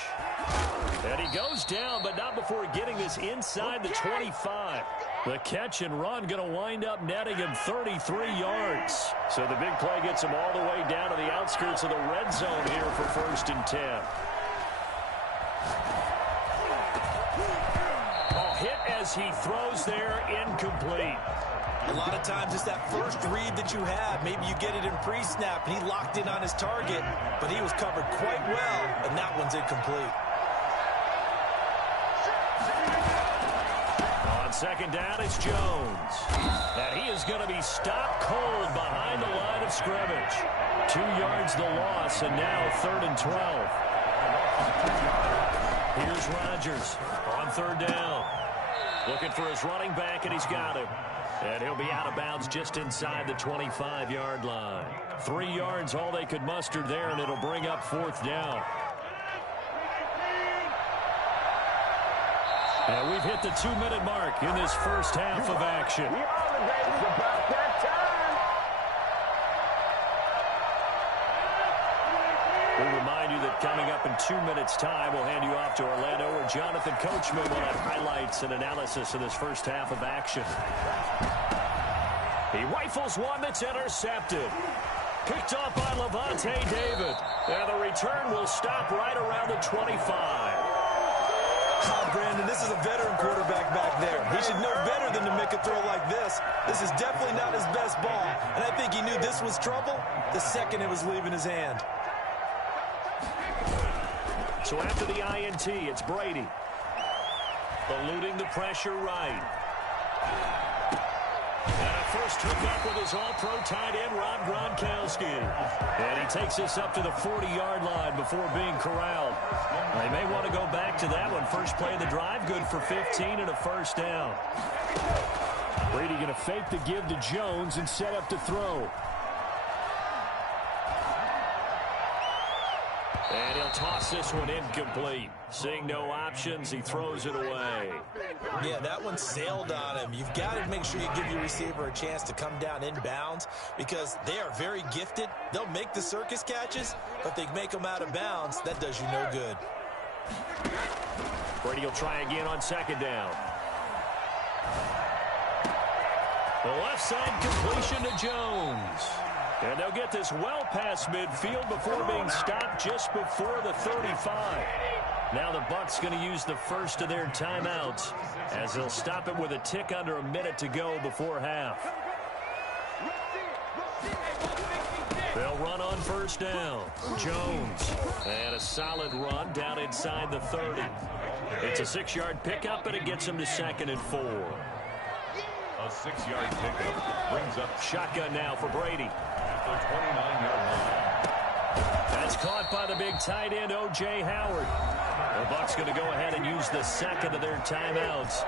And he goes down, but not before getting this inside the 25. The catch and run going to wind up netting him 33 yards. So the big play gets him all the way down to the outskirts of the red zone here for 1st and 10. Hit as he throws there, incomplete. A lot of times it's that first read that you have. Maybe you get it in pre-snap, and he locked in on his target, but he was covered quite well, and that one's incomplete. On 2nd down, it's Jones. And he is going to be stopped cold behind the line of scrimmage. 2 yards the loss, and now 3rd and 12. Here's Rodgers on 3rd down. Looking for his running back, and he's got him. And he'll be out of bounds just inside the 25-yard line. 3 yards, all they could muster there, and it'll bring up 4th down. And we've hit the 2-minute mark in this first half of action. We'll remind you that coming up in 2 minutes' time, we'll hand you off to Orlando, where Jonathan Coachman will have highlights and analysis of this first half of action. He rifles one that's intercepted. Picked off by Levante David. And the return will stop right around the 25. Brandon, this is a veteran quarterback back there. He should know better than to make a throw like this. This is definitely not his best ball. And I think he knew this was trouble the second it was leaving his hand. So after the INT, it's Brady. Eluding the pressure right. And a first hookup with his all-pro tight end, Rob Gronkowski. And he takes this up to the 40-yard line before being corralled. They may want to go back to that one. First play of the drive, good for 15 and a 1st down. Brady going to fake the give to Jones and set up to throw. And he'll toss this one incomplete. Seeing no options, he throws it away. Yeah, that one sailed on him. You've got to make sure you give your receiver a chance to come down inbounds because they are very gifted. They'll make the circus catches, but they make them out of bounds. That does you no good. Brady will try again on second down. The left side completion to Jones. And they'll get this well past midfield before being stopped just before the 35. Now the Bucs going to use the first of their timeouts as they'll stop it with a tick under a minute to go before half. They'll run on first down. Jones. And a solid run down inside the 30. It's a 6-yard pickup, and it gets him to 2nd and 4. A 6-yard pickup brings up shotgun now for Brady. The 29-yard line. That's caught by the big tight end, O.J. Howard. The Bucs going to go ahead and use the second of their timeouts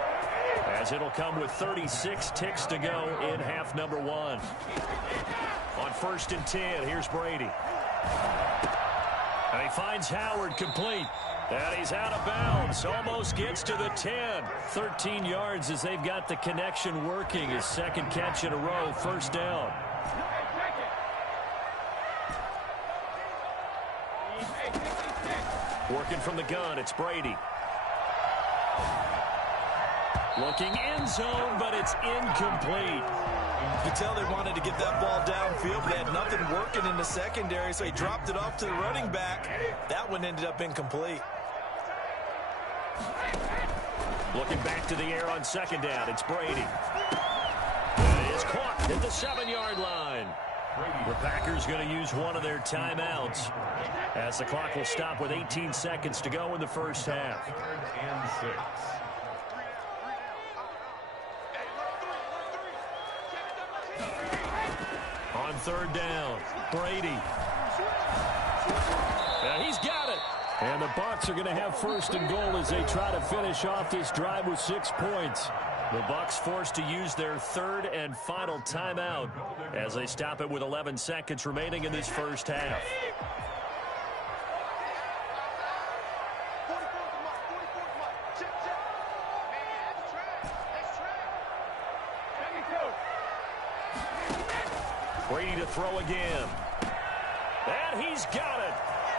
as it'll come with 36 ticks to go in half number 1. On 1st and 10, here's Brady. And he finds Howard complete. And he's out of bounds. Almost gets to the 10. 13 yards as they've got the connection working. His second catch in a row, first down. Working from the gun, it's Brady. Looking end zone, but it's incomplete. You could tell they wanted to get that ball downfield, but they had nothing working in the secondary, so he dropped it off to the running back. That one ended up incomplete. Looking back to the air on second down, it's Brady. And it is caught at the 7-yard line. The Packers going to use one of their timeouts as the clock will stop with 18 seconds to go in the first half. 3rd and 6. On 3rd down, Brady. And he's got it. And the Bucs are going to have 1st and goal as they try to finish off this drive with 6 points. The Bucs forced to use their 3rd and final timeout as they stop it with 11 seconds remaining in this first half. Brady to throw again. And he's got it.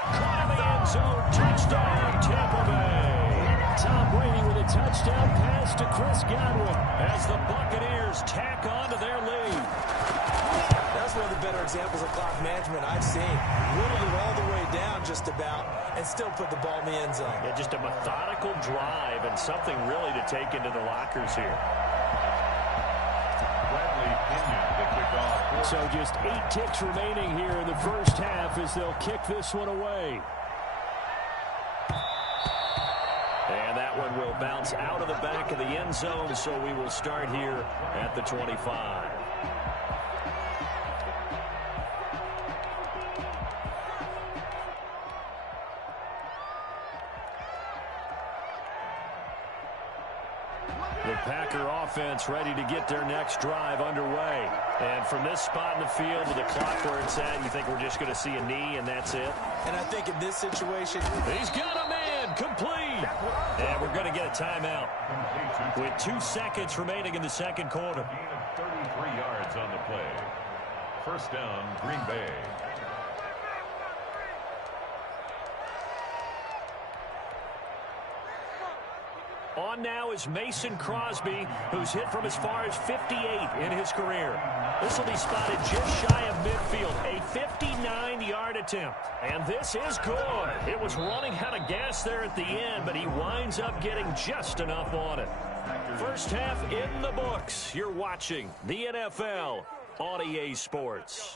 Caught in the end zone. Touchdown, Tampa Bay. Tom Brady with a touchdown pass to Chris Godwin as the Buccaneers tack on to their lead. That's one of the better examples of clock management I've seen. Whittled it all the way down just about and still put the ball in the end zone. Yeah, just a methodical drive and something really to take into the lockers here. Bradley Pinion, the kickoff. So just 8 ticks remaining here in the first half as they'll kick this one away. And that one will bounce out of the back of the end zone, so we will start here at the 25. The Packer offense ready to get their next drive underway. And from this spot in the field with the clock where it's at, you think we're just going to see a knee and that's it? And I think in this situation, he's got a man complete. And we're going to get a timeout with 2 seconds remaining in the second quarter. Gain of 33 yards on the play. First down, Green Bay. On now is Mason Crosby, who's hit from as far as 58 in his career. This will be spotted just shy of midfield, a 59-yard attempt. And this is good. It was running out of gas there at the end, but he winds up getting just enough on it. First half in the books. You're watching the NFL on EA Sports.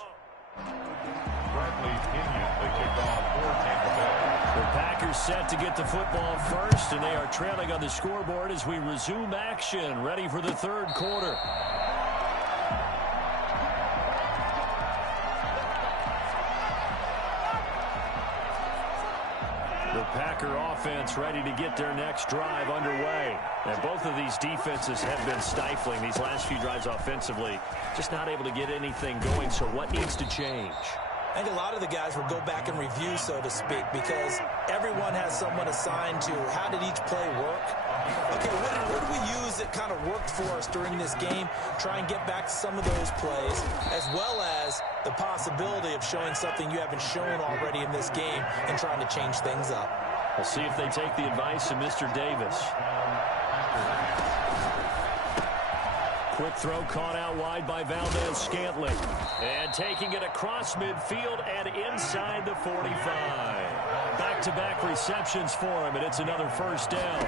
Bradley Pinion, the kickoff for Tampa Bay. The Packers set to get the football first, and they are trailing on the scoreboard as we resume action, ready for the third quarter. The Packer offense ready to get their next drive underway. And both of these defenses have been stifling these last few drives offensively. Just not able to get anything going, so what needs to change? I think a lot of the guys will go back and review, so to speak, because everyone has someone assigned to how did each play work. Okay, what did we use that kind of worked for us during this game? Try and get back to some of those plays, as well as the possibility of showing something you haven't shown already in this game and trying to change things up. We'll see if they take the advice of Mr. Davis. Quick throw caught out wide by Valdes-Scantling. And taking it across midfield and inside the 45. Back-to-back receptions for him, and it's another first down.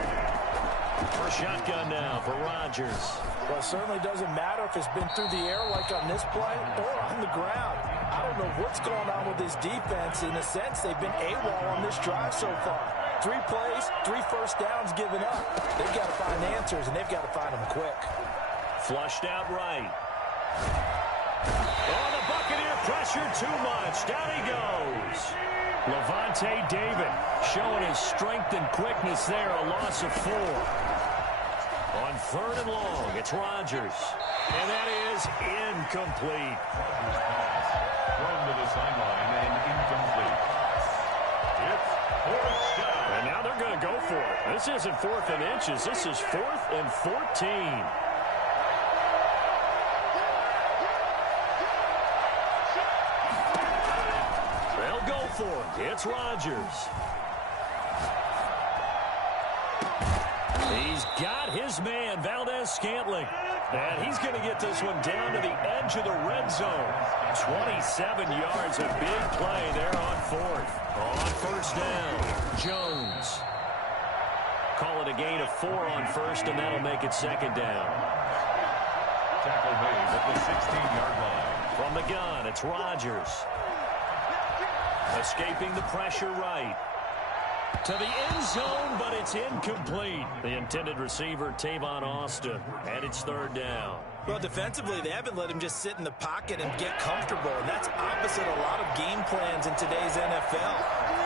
First shotgun now for Rodgers. Well, it certainly doesn't matter if it's been through the air like on this play or on the ground. I don't know what's going on with this defense. In a sense, they've been AWOL on this drive so far. 3 plays, 3 first downs given up. They've got to find answers, and they've got to find them quick. Flushed out right. Oh, the Buccaneer pressure too much. Down he goes. Lavonte David showing his strength and quickness there. A loss of 4. On 3rd and long, it's Rodgers. And that is incomplete. Thrown to the sideline and incomplete. It's 4th down. And now they're going to go for it. This isn't 4th and inches. This is 4th and 14. They'll go for it. It's Rodgers. He's got his man, Valdes-Scantling. And he's going to get this one down to the edge of the red zone. 27 yards, a big play there on 4th. On first down, Jones. Call it a gain of 4 on 1st, and that'll make it 2nd down. Tackle made at the 16-yard line. From the gun, it's Rodgers. Escaping the pressure right. To the end zone, but it's incomplete. The intended receiver, Tavon Austin, and it's 3rd down. Well, defensively, they haven't let him just sit in the pocket and get comfortable, and that's opposite a lot of game plans in today's NFL.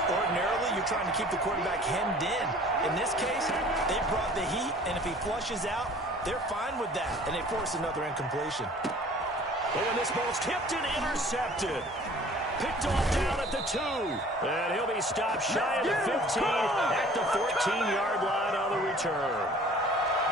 Ordinarily, you're trying to keep the quarterback hemmed in. In this case, they brought the heat, and if he flushes out, they're fine with that, and they force another incompletion. Oh, and this ball's tipped and intercepted. Picked off down at the 2. And he'll be stopped shy of the 15 at the 14-yard line on the return.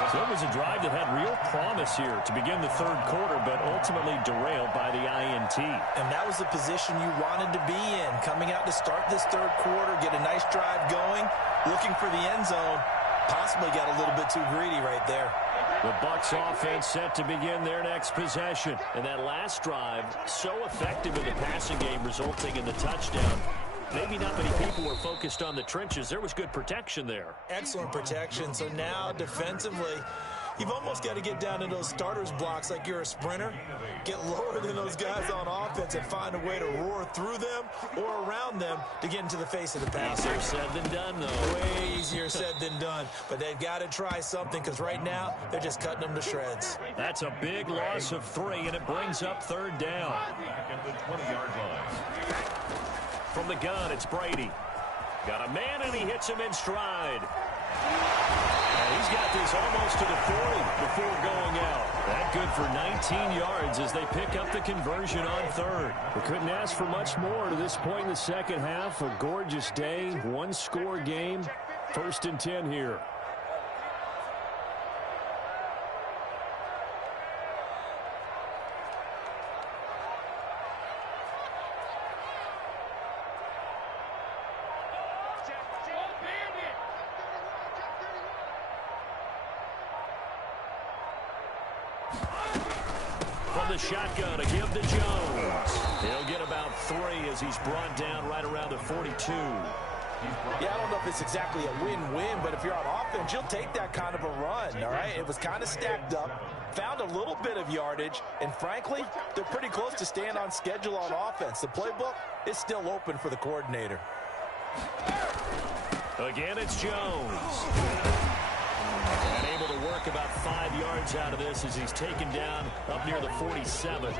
So it was a drive that had real promise here to begin the 3rd quarter, but ultimately derailed by the INT. And that was the position you wanted to be in, coming out to start this 3rd quarter, get a nice drive going, looking for the end zone. Possibly got a little bit too greedy right there. The Bucs offense set to begin their next possession. And that last drive, so effective in the passing game, resulting in the touchdown. Maybe not many people were focused on the trenches. There was good protection there. Excellent protection. So now defensively, you've almost got to get down to those starters blocks like you're a sprinter. Get lower than those guys on offense and find a way to roar through them or around them to get into the face of the passer. Easier said than done, though. Way easier said than done. But they've got to try something because right now they're just cutting them to shreds. That's a big loss of 3, and it brings up 3rd down. Back at the 20-yard line. From the gun, it's Brady. Got a man, and he hits him in stride. And he's got this almost to the 40 before going out. That good for 19 yards as they pick up the conversion on 3rd. We couldn't ask for much more to this point in the second half. A gorgeous day, 1-score game. 1st and 10 here. From the shotgun, a give to Jones. He'll get about 3 as he's brought down right around the 42. Yeah, I don't know if it's exactly a win-win, but if you're on offense, you'll take that kind of a run, all right? It was kind of stacked up, found a little bit of yardage, and frankly, they're pretty close to staying on schedule on offense. The playbook is still open for the coordinator. Again, it's Jones. And able to work about 5 yards out of this as he's taken down up near the 47.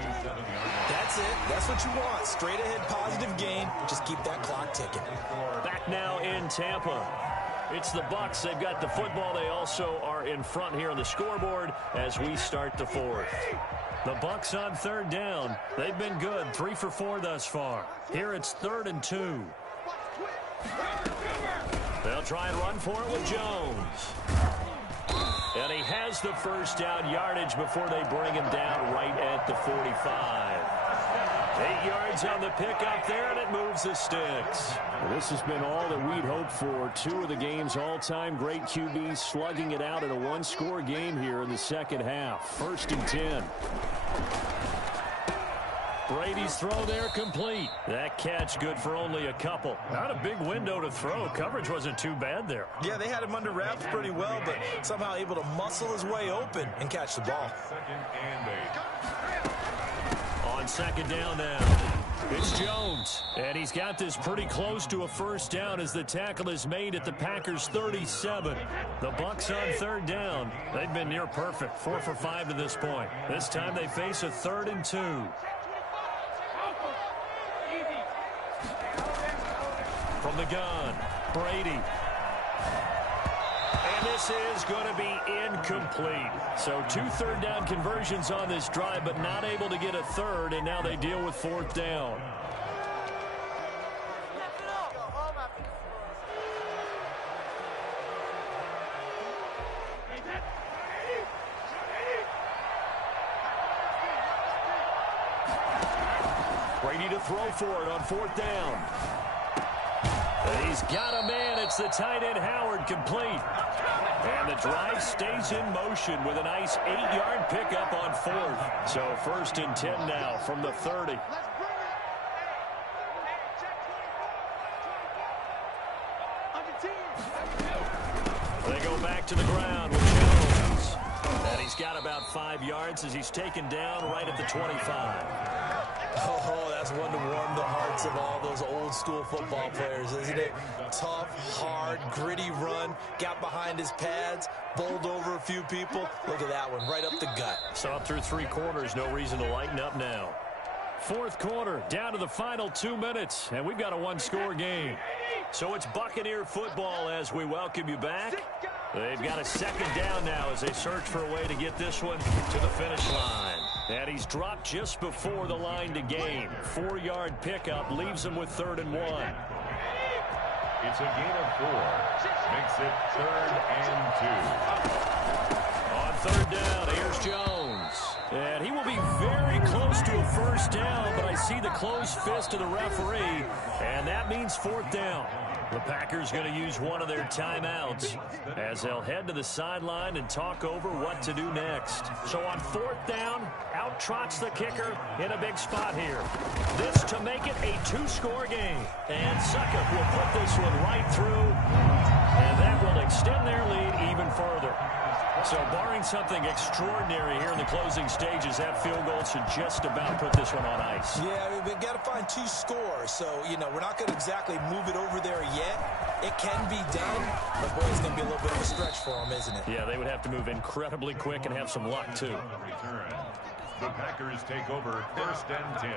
That's it. That's what you want. Straight ahead positive gain. Just keep that clock ticking. Back now in Tampa. It's the Bucs. They've got the football. They also are in front here on the scoreboard as we start the fourth. The Bucs on third down. They've been good, 3 for 4 thus far. Here it's 3rd and 2. They'll try and run for it with Jones. And he has the first down yardage before they bring him down right at the 45. 8 yards on the pickup there, and it moves the sticks. Well, this has been all that we'd hoped for. 2 of the game's all-time great QBs slugging it out in a one-score game here in the second half. 1st and 10. Brady's throw there complete. That catch good for only a couple. Not a big window to throw. Coverage wasn't too bad there. Yeah, they had him under wraps pretty well, but somehow able to muscle his way open and catch the ball. 2nd and 8. On 2nd down now, it's Jones. And he's got this pretty close to a first down as the tackle is made at the Packers' 37. The Bucs on 3rd down. They've been near perfect, 4 for 5 to this point. This time they face a 3rd and 2. From the gun, Brady. And this is going to be incomplete. So 2 third down conversions on this drive, but not able to get a third, and now they deal with 4th down. Brady to throw for it on 4th down. And he's got a man. It's the tight end Howard, complete. And the drive stays in motion with a nice 8-yard pickup on 4th. So 1st and 10 now from the 30. They go back to the ground with Jones. And he's got about 5 yards as he's taken down right at the 25. Oh, that's one to warm the hearts of all those old-school football players, isn't it? Tough, hard, gritty run, got behind his pads, bowled over a few people. Look at that one, right up the gut. Saw through 3 quarters, no reason to lighten up now. 4th quarter, down to the final 2 minutes, and we've got a one-score game. So it's Buccaneer football as we welcome you back. They've got a 2nd down now as they search for a way to get this one to the finish line. And he's dropped just before the line to gain. 4-yard pickup leaves him with 3rd and 1. It's a gain of 4. Makes it 3rd and 2. On 3rd down, here's Jones. And he will be very close to a first down, but I see the closed fist of the referee, and that means 4th down. The Packers going to use one of their timeouts as they'll head to the sideline and talk over what to do next. So on 4th down, out trots the kicker in a big spot here. This to make it a 2-score game. And Succop will put this one right through, and that will extend their lead even further. So barring something extraordinary here in the closing stages, that field goal should just about put this one on ice. Yeah, I mean, we've got to find 2 scores. So, you know, we're not going to exactly move it over there yet. It can be done, but boy, it's going to be a little bit of a stretch for them, isn't it? Yeah, they would have to move incredibly quick and have some luck, too. The Packers take over 1st and 10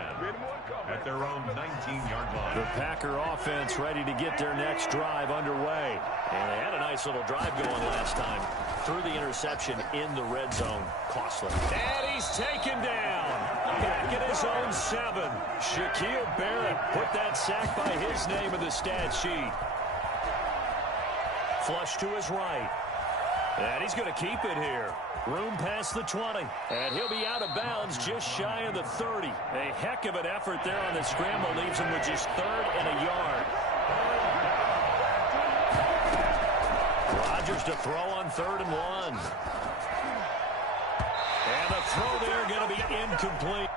at their own 19-yard line. The Packer offense ready to get their next drive underway. And they had a nice little drive going last time. Threw the interception in the red zone. Costly. And he's taken down. Back at his own 7. Shaquille Barrett put that sack by his name in the stat sheet. Flush to his right. And he's going to keep it here. Room past the 20. And he'll be out of bounds just shy of the 30. A heck of an effort there on the scramble. Leaves him with just 3rd and a yard. Rodgers to throw on 3rd and 1. And the throw there going to be incomplete.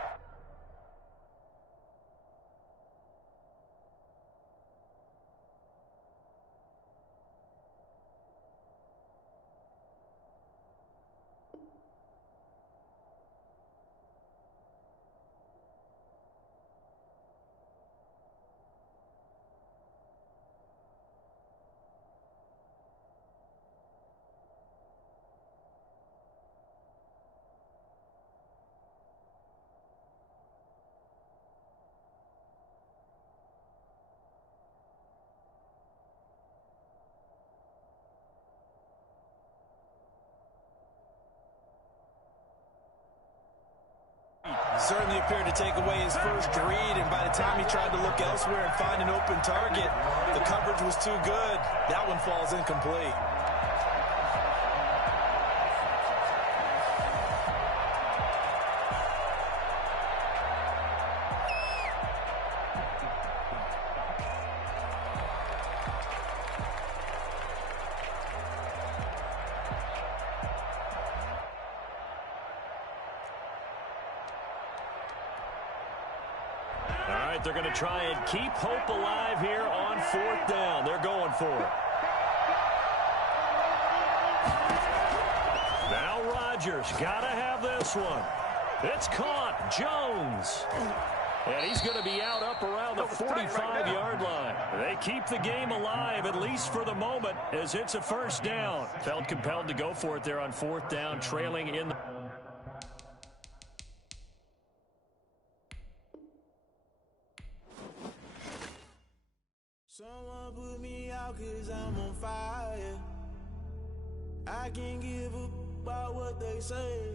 Certainly appeared to take away his first read, and by the time he tried to look elsewhere and find an open target, the coverage was too good. That one falls incomplete. They're going to try and keep hope alive here on 4th down. They're going for it. Now Rodgers got to have this one. It's caught. Jones. And he's going to be out up around the 45-yard line. They keep the game alive, at least for the moment, as it's a first down. Felt compelled to go for it there on 4th down, trailing in the... Someone put me out 'cause I'm on fire. I can't give up about what they say.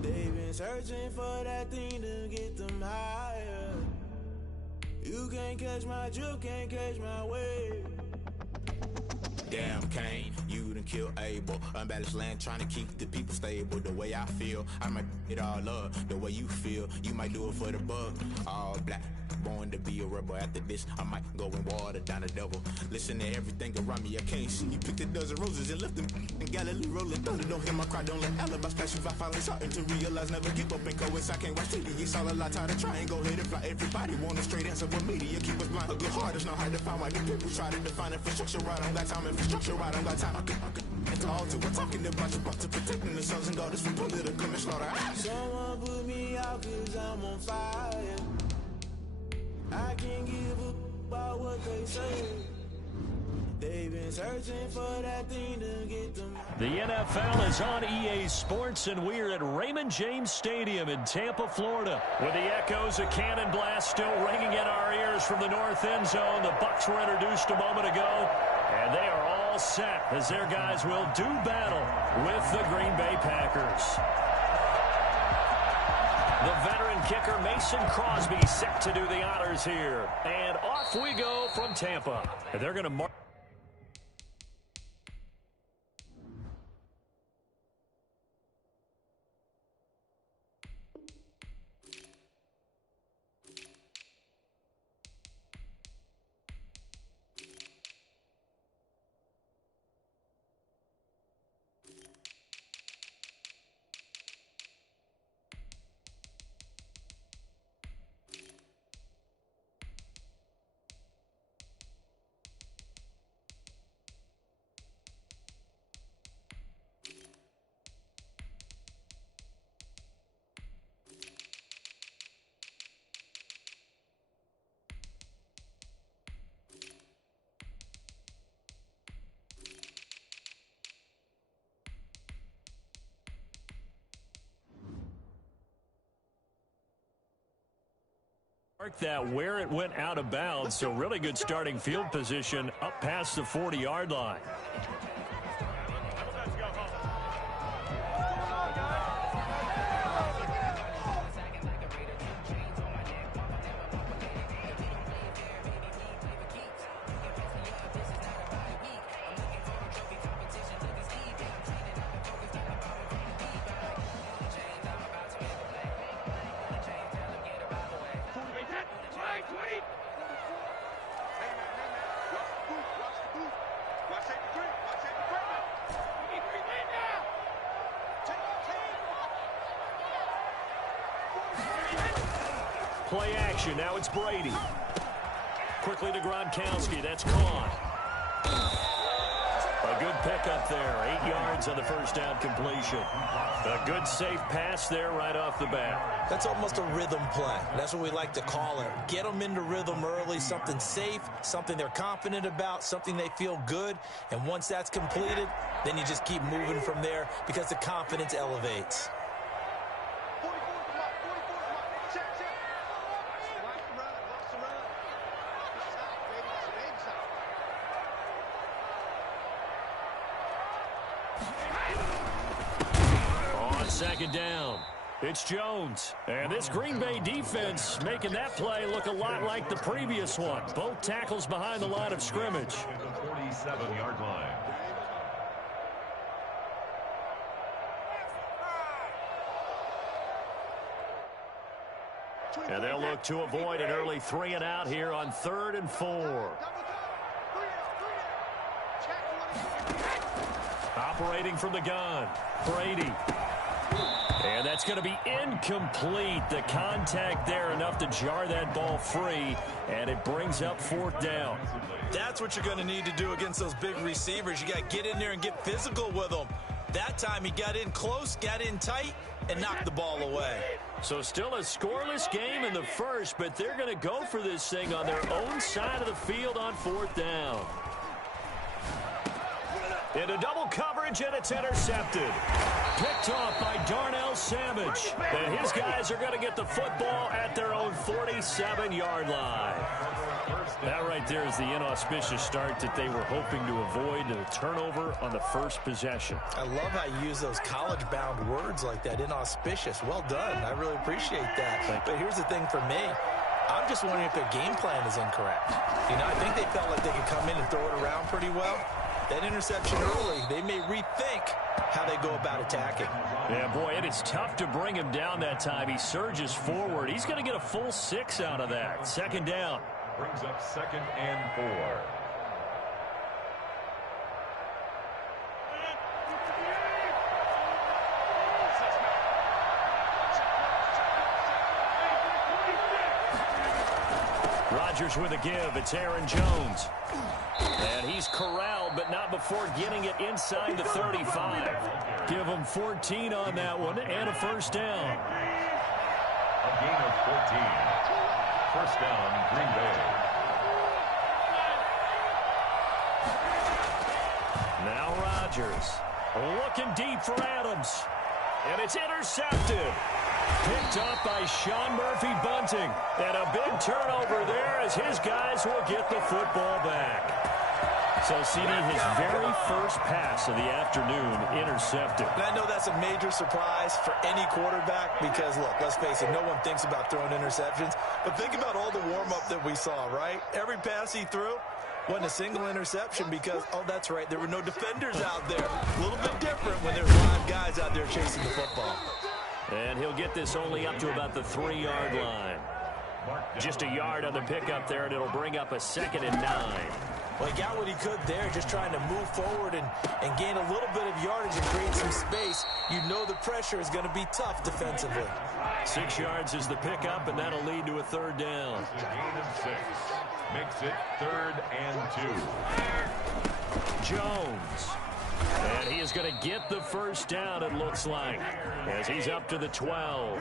They've been searching for that thing to get them higher. You can't catch my drift, can't catch my wave. Damn, Kane, you done killed Abel. Unbalanced land, trying to keep the people stable. The way I feel, I might it all up. The way you feel, you might do it for the bug. All black, born to be a rebel. After this, I might go and water down the devil. Listen to everything around me, I can't see. You picked a dozen roses and left them in Galilee rolling thunder. Don't hear my cry, don't let alibis pass you. I finally starting to realize, never give up and coincide. Can't watch TV, it's all a lot. Tired of trying, go ahead and fly. Everybody want a straight answer, but media keep us blind. A good heart is not hard to find. Why the people try to define infrastructure right? I don't got time, infrastructure right? I don't got time. I could call to we're talking about you, about to protecting the sons and daughters from political and slaughter. Someone put me out 'cause I'm on fire. I can't give up about what they say. They've been searching for that thing to get them. The NFL is on EA Sports, and we're at Raymond James Stadium in Tampa, Florida, with the echoes of Cannon Blast still ringing in our ears from the north end zone. The Bucs were introduced a moment ago, and they are all set as their guys will do battle with the Green Bay Packers. The veteran kicker Mason Crosby set to do the honors here. And off we go from Tampa. And they're going to mark. That where it went out of bounds, so really good starting field position up past the 40-yard line. Play action. Now it's Brady. Quickly to Gronkowski. That's caught. A good pickup there. 8 yards on the first down completion. A good safe pass there right off the bat. That's almost a rhythm play. That's what we like to call it. Get them into rhythm early, something safe, something they're confident about, something they feel good. And once that's completed, then you just keep moving from there because the confidence elevates. Second down. It's Jones. And this Green Bay defense making that play look a lot like the previous one. Both tackles behind the line of scrimmage. The 47-yard line. And they'll look to avoid an early 3-and-out here on 3rd and 4. Operating from the gun, Brady. And that's going to be incomplete. The contact there enough to jar that ball free, and it brings up 4th down. That's what you're going to need to do against those big receivers. You got to get in there and get physical with them. That time he got in close, got in tight, and knocked the ball away. So still a scoreless game in the first, but they're going to go for this thing on their own side of the field on 4th down. Into double coverage, and it's intercepted. Picked off by Darnell Savage. And his guys are going to get the football at their own 47-yard line. That right there is the inauspicious start that they were hoping to avoid, a turnover on the first possession. I love how you use those college-bound words like that, inauspicious. Well done. I really appreciate that. But here's the thing for me. I'm just wondering if their game plan is incorrect. You know, I think they felt like they could come in and throw it around pretty well. That interception early, they may rethink how they go about attacking. Yeah, boy, it is tough to bring him down that time. He surges forward. He's going to get a full 6 out of that. 2nd down. Brings up 2nd and 4. Rodgers with a give. It's Aaron Jones. And he's corralled, but not before getting it inside the 35. Give him 14 on that one and a 1st down. A gain of 14. 1st down, Green Bay. Now Rodgers looking deep for Adams. And it's intercepted. Picked up by Sean Murphy-Bunting. And a big turnover there as his guys will get the football back. So, CD, his very first pass of the afternoon intercepted. And I know that's a major surprise for any quarterback because, look, let's face it, no one thinks about throwing interceptions. But think about all the warm-up that we saw, right? Every pass he threw wasn't a single interception because, oh, that's right, there were no defenders out there. A little bit different when there's 5 guys out there chasing the football. And he'll get this only up to about the 3-yard line. Just a yard on the pickup there, and it'll bring up a 2nd and 9. Well, he got what he could there, just trying to move forward and gain a little bit of yardage and create some space. You know the pressure is going to be tough defensively. 6 yards is the pickup, and that'll lead to a 3rd down. A gain of 6. Makes it 3rd and 2. Jones. And he is going to get the 1st down, it looks like, as he's up to the 12.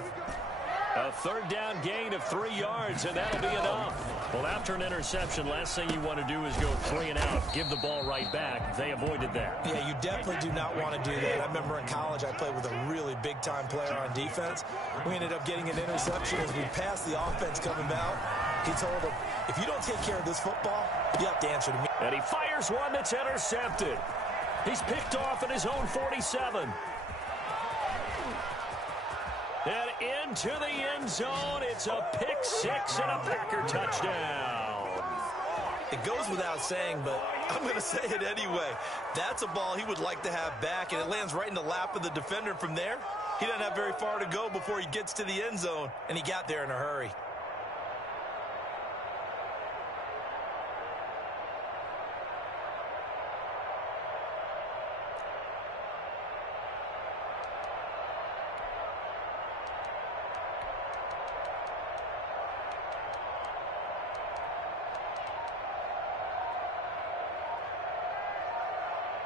A 3rd down gain of 3 yards, and that'll be enough. Well, after an interception, last thing you want to do is go 3 and out, give the ball right back. They avoided that. Yeah, you definitely do not want to do that. I remember in college I played with a really big-time player on defense. We ended up getting an interception as we passed the offense coming out. He told him, if you don't take care of this football, you have to answer to me. And he fires one that's intercepted. He's picked off at his own 47. And into the end zone, it's a pick 6 and a Packer touchdown. It goes without saying, but I'm going to say it anyway. That's a ball he would like to have back, and it lands right in the lap of the defender. From there, he doesn't have very far to go before he gets to the end zone, and he got there in a hurry.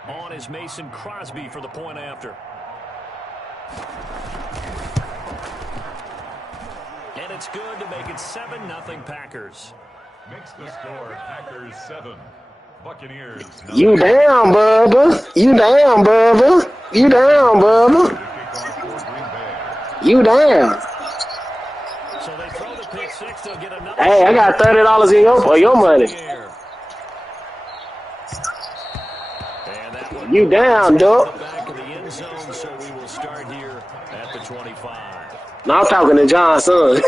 On is Mason Crosby for the point after. And it's good to make it 7-0 Packers. Makes the score Packers 7. Buccaneers 9. You down, Bubba. You down, Bubba. You down, Bubba. You down. So they throw the pick 6. They'll get another. Hey, I got $30 in your money. You down, dog. Back of the end zone, so we will start here at the 25. No, I'm talking to John's son.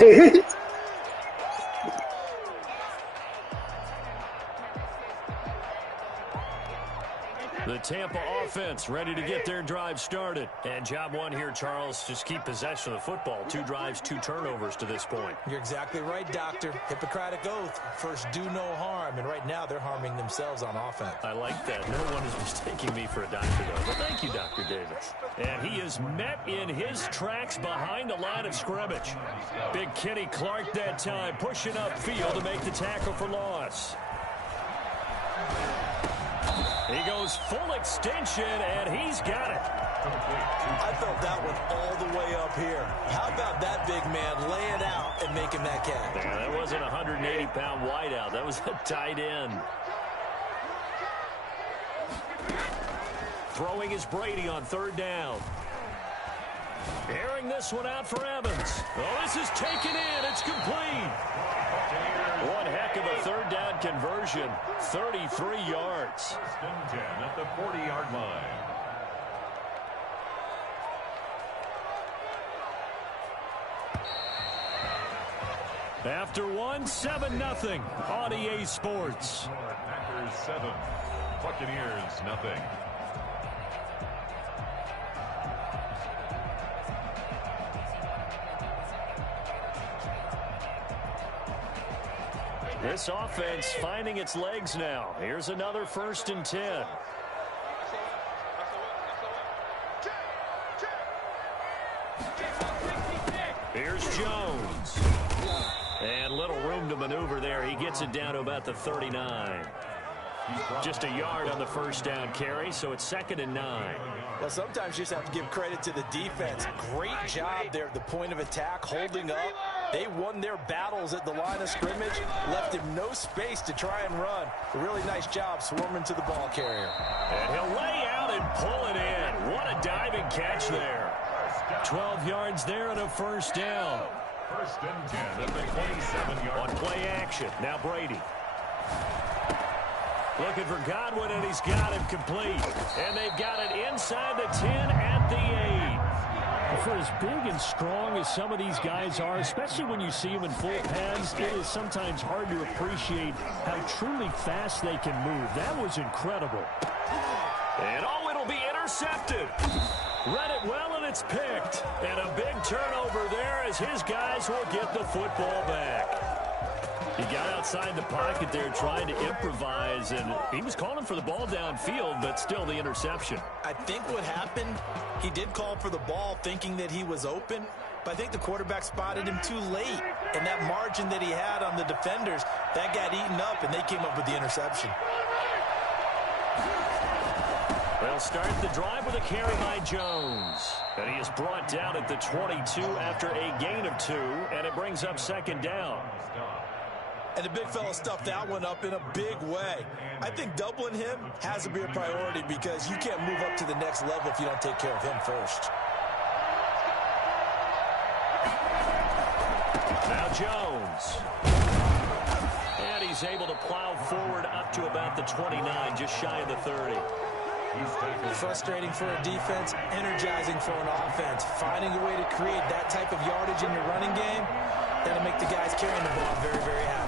The Tampa offense ready to get their drive started. And job one here, Charles, just keep possession of the football. 2 drives, 2 turnovers to this point. You're exactly right, Doctor. Hippocratic oath. First, do no harm. And right now, they're harming themselves on offense. I like that. No one is mistaking me for a doctor, though. But thank you, Dr. Davis. And he is met in his tracks behind the line of scrimmage. Big Kenny Clark that time, pushing upfield to make the tackle for loss. He goes full extension, and he's got it. I felt that one all the way up here. How about that big man laying out and making that catch? Yeah, that wasn't a 180-pound wideout. That was a tight end. Throwing is Brady on 3rd down. Airing this one out for Evans. Oh, this is taken in. It's complete. One heck of a 3rd down conversion. 33 yards. 10 at the 40-yard line. After one, 7-0 on EA Sports. Packers 7, Buccaneers 0. This offense finding its legs now. Here's another 1st and 10. Here's Jones. And little room to maneuver there. He gets it down to about the 39. Just a yard on the 1st down carry, so it's 2nd and 9. Well, sometimes you just have to give credit to the defense. Great job there at the point of attack, holding up. They won their battles at the line of scrimmage, left him no space to try and run. A really nice job swarming to the ball carrier. And he'll lay out and pull it in. What a diving catch there. 12 yards there and a 1st down. 1st and 10 at the 27-yard line. On play action. Now Brady. Looking for Godwin, and he's got him complete. And they've got it inside the 10 at the 8. For as big and strong as some of these guys are, especially when you see them in full pads, it is sometimes hard to appreciate how truly fast they can move. That was incredible. And oh, it'll be intercepted. Read it well, and it's picked. And a big turnover there as his guys will get the football back. He got outside the pocket there trying to improvise, and he was calling for the ball downfield, but still the interception. I think what happened, he did call for the ball thinking that he was open, but I think the quarterback spotted him too late. And that margin that he had on the defenders, that got eaten up, and they came up with the interception. They'll start the drive with a carry by Jones. And he is brought down at the 22 after a gain of 2, and it brings up 2nd down. And the big fella stuffed that one up in a big way. I think doubling him has to be a priority because you can't move up to the next level if you don't take care of him first. Now Jones. And he's able to plow forward up to about the 29, just shy of the 30. Frustrating for a defense, energizing for an offense. Finding a way to create that type of yardage in your running game, that'll make the guys carrying the ball very, very happy.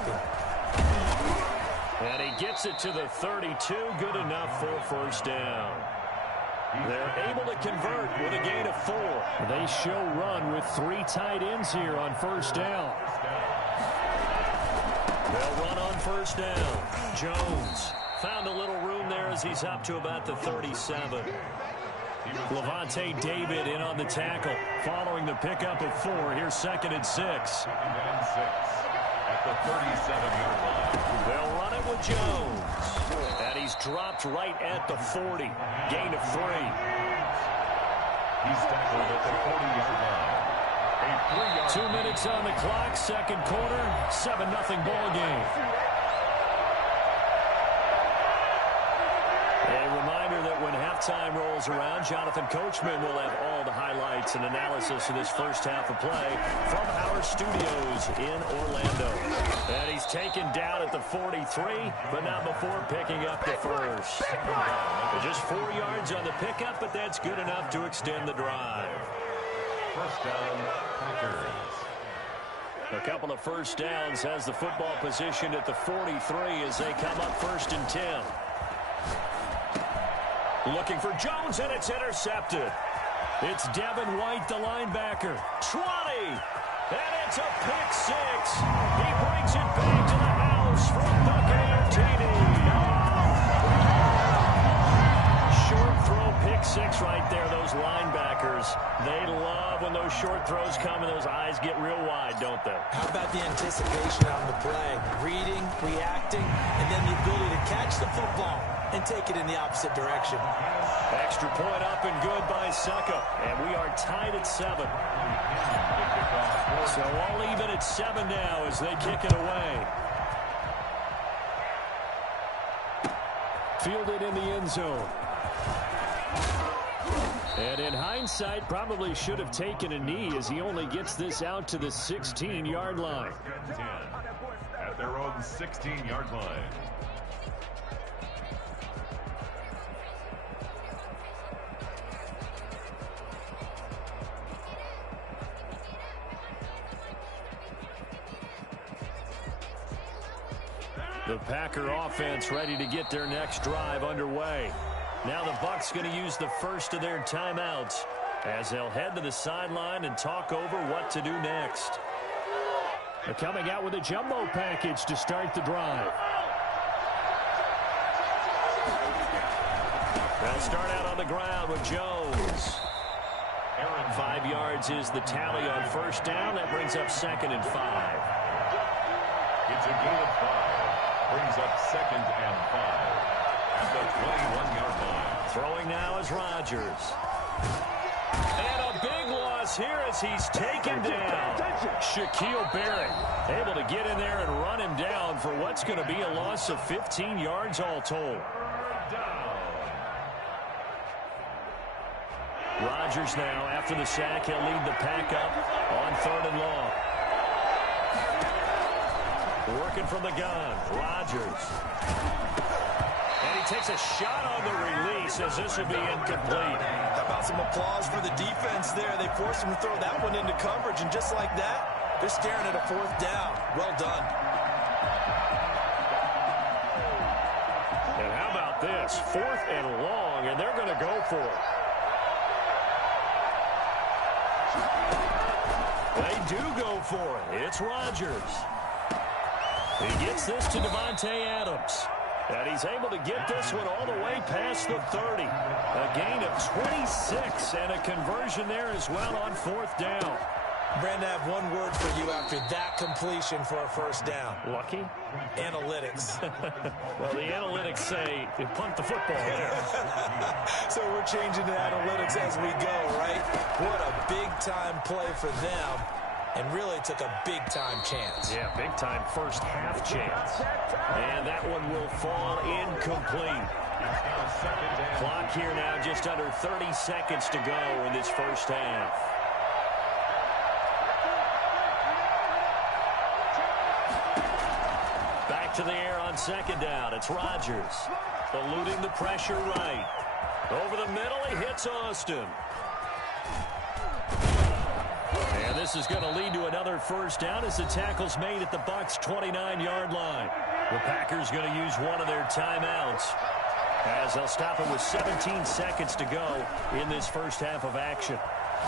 And he gets it to the 32, good enough for a 1st down. They're able to convert with a gain of 4. They show run with 3 tight ends here on 1st down. They'll run on 1st down. Jones found a little room there as he's up to about the 37. Levante David in on the tackle. Following the pickup of 4, here's 2nd and 6. 2nd and 6 at the 37-yard line. They'll run it with Jones. And he's dropped right at the 40. Gain of 3. He's tackled at the 40-yard line. A 3-yard 2 minutes on the clock, 2nd quarter, 7-0 ball game. A reminder that when halftime rolls around, Jonathan Coachman will have all the highlights and analysis of this first half of play from our studios in Orlando. And he's taken down at the 43, but not before picking up the 1st. Just 4 yards on the pickup, but that's good enough to extend the drive. First down, Packers. A couple of first downs has the football positioned at the 43 as they come up 1st and 10. Looking for Jones, and it's intercepted. It's Devin White, the linebacker. 20, and it's a pick six. He brings it back to the house from Buccaneer TD. Short throw, pick six right there. Those linebackers, they love when those short throws come and those eyes get real wide, don't they? How about the anticipation on the play? Reading, reacting, and then the ability to catch the football and take it in the opposite direction. Extra point up and good by Suckup, and we are tied at 7. So all even at 7 now as they kick it away. Fielded in the end zone. And in hindsight, probably should have taken a knee as he only gets this out to the 16-yard line. 10 at their own 16-yard line. The Packer offense ready to get their next drive underway. Now the Bucs going to use the first of their timeouts as they'll head to the sideline and talk over what to do next. They're coming out with a jumbo package to start the drive. They'll start out on the ground with Jones. 5 yards is the tally on first down. That brings up 2nd and 5. It's a gain of 5. Brings up 2nd and 5 at the 21-yard line. Throwing now is Rodgers. And a big loss here as he's taken down. Shaquille Barrett able to get in there and run him down for what's going to be a loss of 15 yards all told. Rodgers now, after the sack, he'll lead the pack up on 3rd and long. Working from the gun, Rodgers. And he takes a shot on the release as this will be incomplete. How about some applause for the defense there? They forced him to throw that one into coverage, and just like that, they're staring at a 4th down. Well done. And how about this? 4th and long, and they're going to go for it. They do go for it. It's Rodgers. He gets this to Davante Adams. And he's able to get this one all the way past the 30. A gain of 26 and a conversion there as well on 4th down. Brandon, I have one word for you after that completion for a 1st down. Lucky? Analytics. Well, the analytics say you punt the football there. So we're changing to analytics as we go, right? What a big-time play for them. And really took a big-time chance. Yeah, big-time first half chance. And that one will fall incomplete. Clock here now, just under 30 seconds to go in this first half. Back to the air on 2nd down. It's Rodgers. Eluding the pressure right. Over the middle, he hits Austin. And this is going to lead to another 1st down as the tackle's made at the Bucs' 29-yard line. The Packers going to use one of their timeouts as they'll stop it with 17 seconds to go in this first half of action.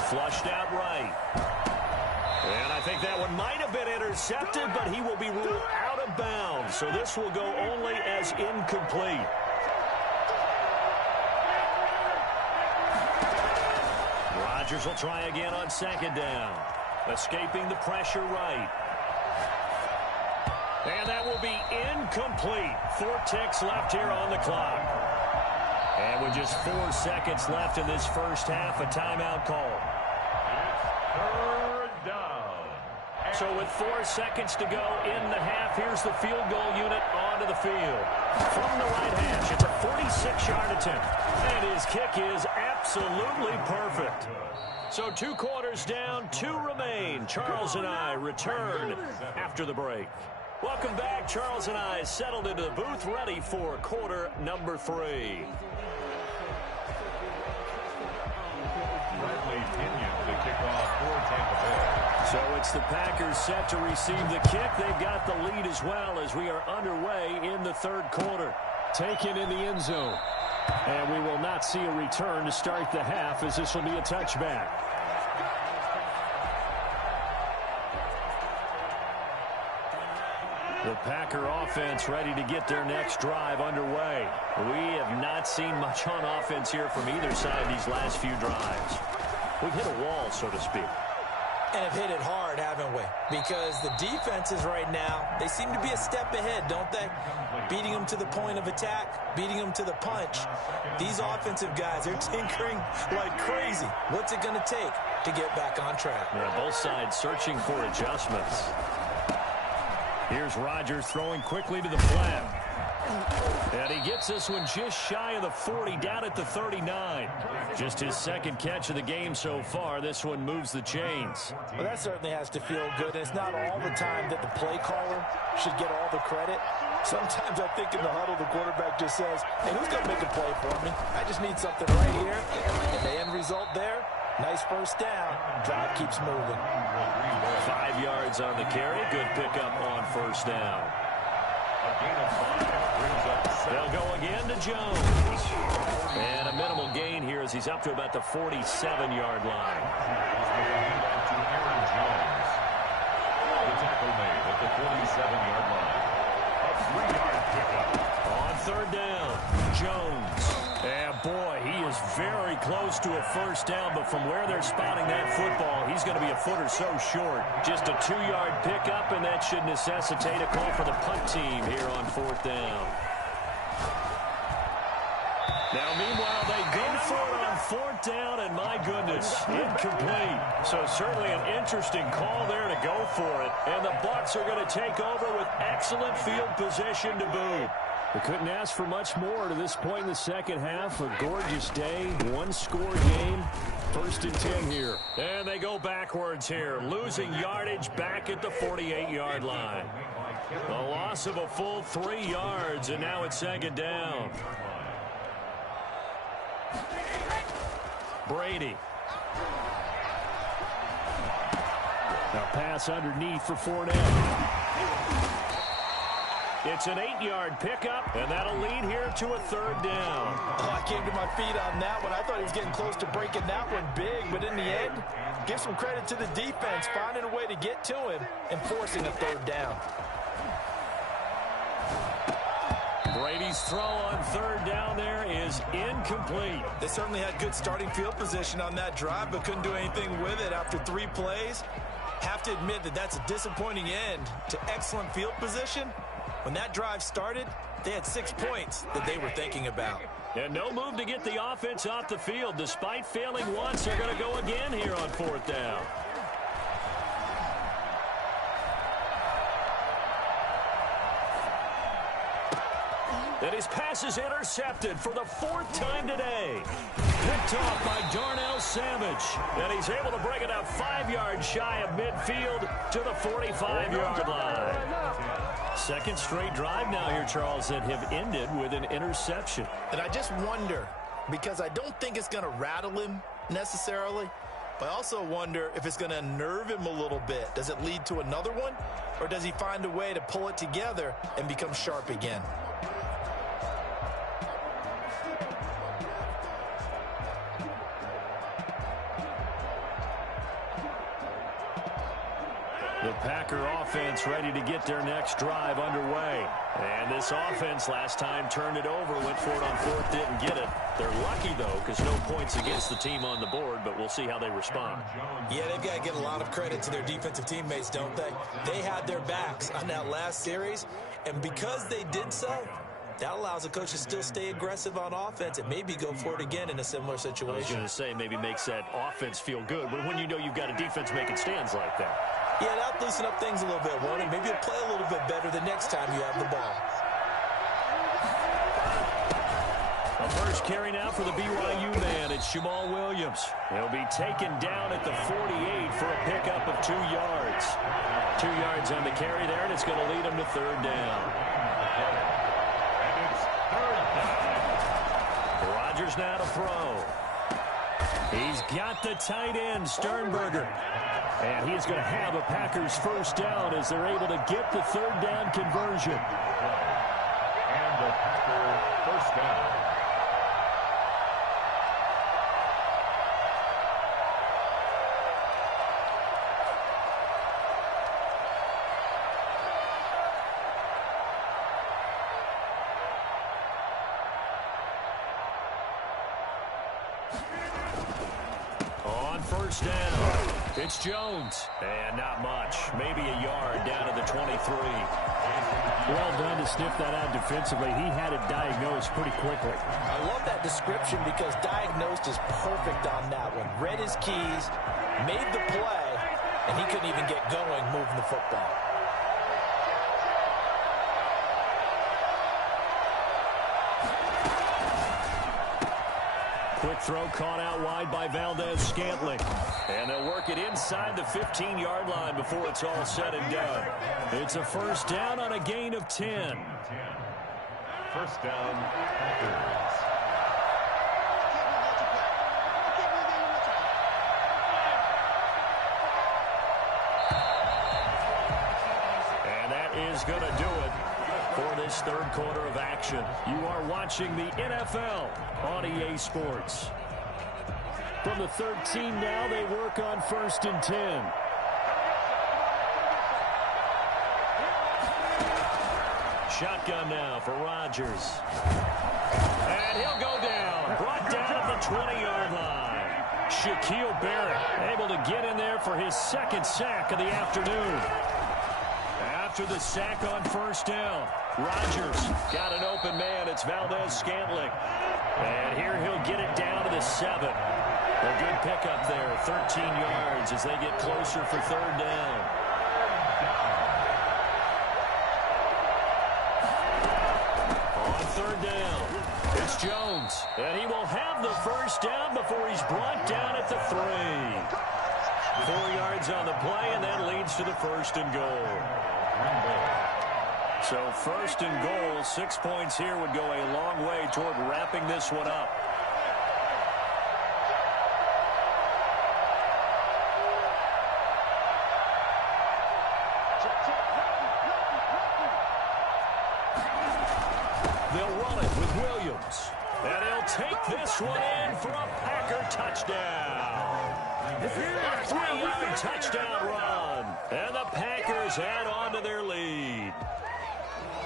Flushed out right. And I think that one might have been intercepted, but he will be ruled out of bounds. So this will go only as incomplete. Rodgers will try again on 2nd down. Escaping the pressure right. And that will be incomplete. 4 ticks left here on the clock. And with just 4 seconds left in this first half, a timeout call. Third down. So with 4 seconds to go in the half, here's the field goal unit onto the field. From the right hash, it's a 46-yard attempt. And his kick is absolutely perfect. So 2 quarters down, 2 remain. Charles and I return after the break. Welcome back. Charles and I settled into the booth, ready for quarter number 3. Bradley Pinion to kick off for Tampa Bay. So it's the Packers set to receive the kick. They've got the lead as well as we are underway in the third quarter. Taken in the end zone. And we will not see a return to start the half as this will be a touchback. The Packer offense ready to get their next drive underway. We have not seen much on offense here from either side these last few drives. We've hit a wall, so to speak. And have hit it hard, haven't we? Because the defenses right now, they seem to be a step ahead, don't they? Beating them to the point of attack, beating them to the punch. These offensive guys, they're tinkering like crazy. What's it going to take to get back on track? Yeah, both sides searching for adjustments. Here's Rodgers throwing quickly to the flat. And he gets this one just shy of the 40, down at the 39. Just his second catch of the game so far. This one moves the chains. Well, that certainly has to feel good. And it's not all the time that the play caller should get all the credit. Sometimes I think in the huddle, the quarterback just says, hey, who's going to make a play for me? I just need something right here. And the end result there, nice first down. Drive keeps moving. 5 yards on the carry. Good pickup on first down. They'll go again to Jones. And a minimal gain here as he's up to about the 47-yard line. To Aaron Jones. The tackle made at the 47-yard line. A 3-yard pickup. On third down, Jones. And boy, he is very close to a first down, but from where they're spotting that football, he's going to be a foot or so short. Just a 2-yard pickup, and that should necessitate a call for the punt team here on fourth down. Now, meanwhile, they go for it on fourth down, and my goodness, incomplete. So certainly an interesting call there to go for it. And the Bucs are going to take over with excellent field position to boot. We couldn't ask for much more to this point in the second half. A gorgeous day, one-score game. First and 10 here. And they go backwards here, losing yardage back at the 48-yard line. A loss of a full 3 yards, and now it's second down. Brady. A pass underneath for Fournette. It's an 8-yard pickup, and that'll lead here to a third down. Oh, I came to my feet on that one. I thought he was getting close to breaking that one big, but in the end, give some credit to the defense, finding a way to get to him and forcing a third down. Brady's throw on third down there is incomplete. They certainly had good starting field position on that drive, but couldn't do anything with it after 3 plays. Have to admit that that's a disappointing end to excellent field position. When that drive started, they had 6 points that they were thinking about. And no move to get the offense off the field. Despite failing once, they're going to go again here on fourth down. And his pass is intercepted for the 4th time today. Picked off by Darnell Savage. And he's able to bring it up 5 yards shy of midfield to the 45-yard line. Second straight drive now here, Charles, that have ended with an interception. And I just wonder, because I don't think it's going to rattle him necessarily, but I also wonder if it's going to unnerve him a little bit. Does it lead to another one, or does he find a way to pull it together and become sharp again? The Packer offense ready to get their next drive underway. And this offense last time turned it over, went for it on fourth, didn't get it. They're lucky, though, because no points against the team on the board, but we'll see how they respond. Yeah, they've got to give a lot of credit to their defensive teammates, don't they? They had their backs on that last series, and because they did so, that allows the coach to still stay aggressive on offense and maybe go for it again in a similar situation. I was going to say maybe makes that offense feel good, but when you know you've got a defense making stands like that. Yeah, that'll loosen up things a little bit, won't it? Maybe you'll play a little bit better the next time you have the ball. A first carry now for the BYU man. It's Jamal Williams. He'll be taken down at the 48 for a pickup of 2 yards. 2 yards on the carry there, and it's going to lead him to third down. And it's third down. Rodgers now to throw. He's got the tight end, Sternberger. And he's going to have a Packers first down as they're able to get the third down conversion. And the Packer first down. First down. It's Jones. And not much. Maybe a yard down to the 23. Well done to sniff that out defensively. He had it diagnosed pretty quickly. I love that description because diagnosed is perfect on that one. Read his keys, made the play, and he couldn't even get going moving the football. Quick throw caught out wide by Valdes-Scantling. And they'll work it inside the 15-yard line before it's all said and done. It's a first down on a gain of 10. First down, Packers. And that is going to do it for this third quarter of action. You are watching the NFL on EA Sports. From the 13 now, they work on 1st and 10. Shotgun now for Rodgers. And he'll go down. Brought down at the 20-yard line. Shaquille Barrett able to get in there for his second sack of the afternoon. After the sack on first down, Rodgers got an open man. It's Valdes-Scantling. And here he'll get it down to the 7. A good pickup there, 13 yards as they get closer for third down. On third down, it's Jones. And he will have the first down before he's brought down at the 3. 4 yards on the play, and that leads to the first and goal. So first and goal, 6 points here would go a long way toward wrapping this one up. They'll run it with Williams. And he'll take this one in for a Packer touchdown. 3-yard touchdown run. And the Packers add on to their lead.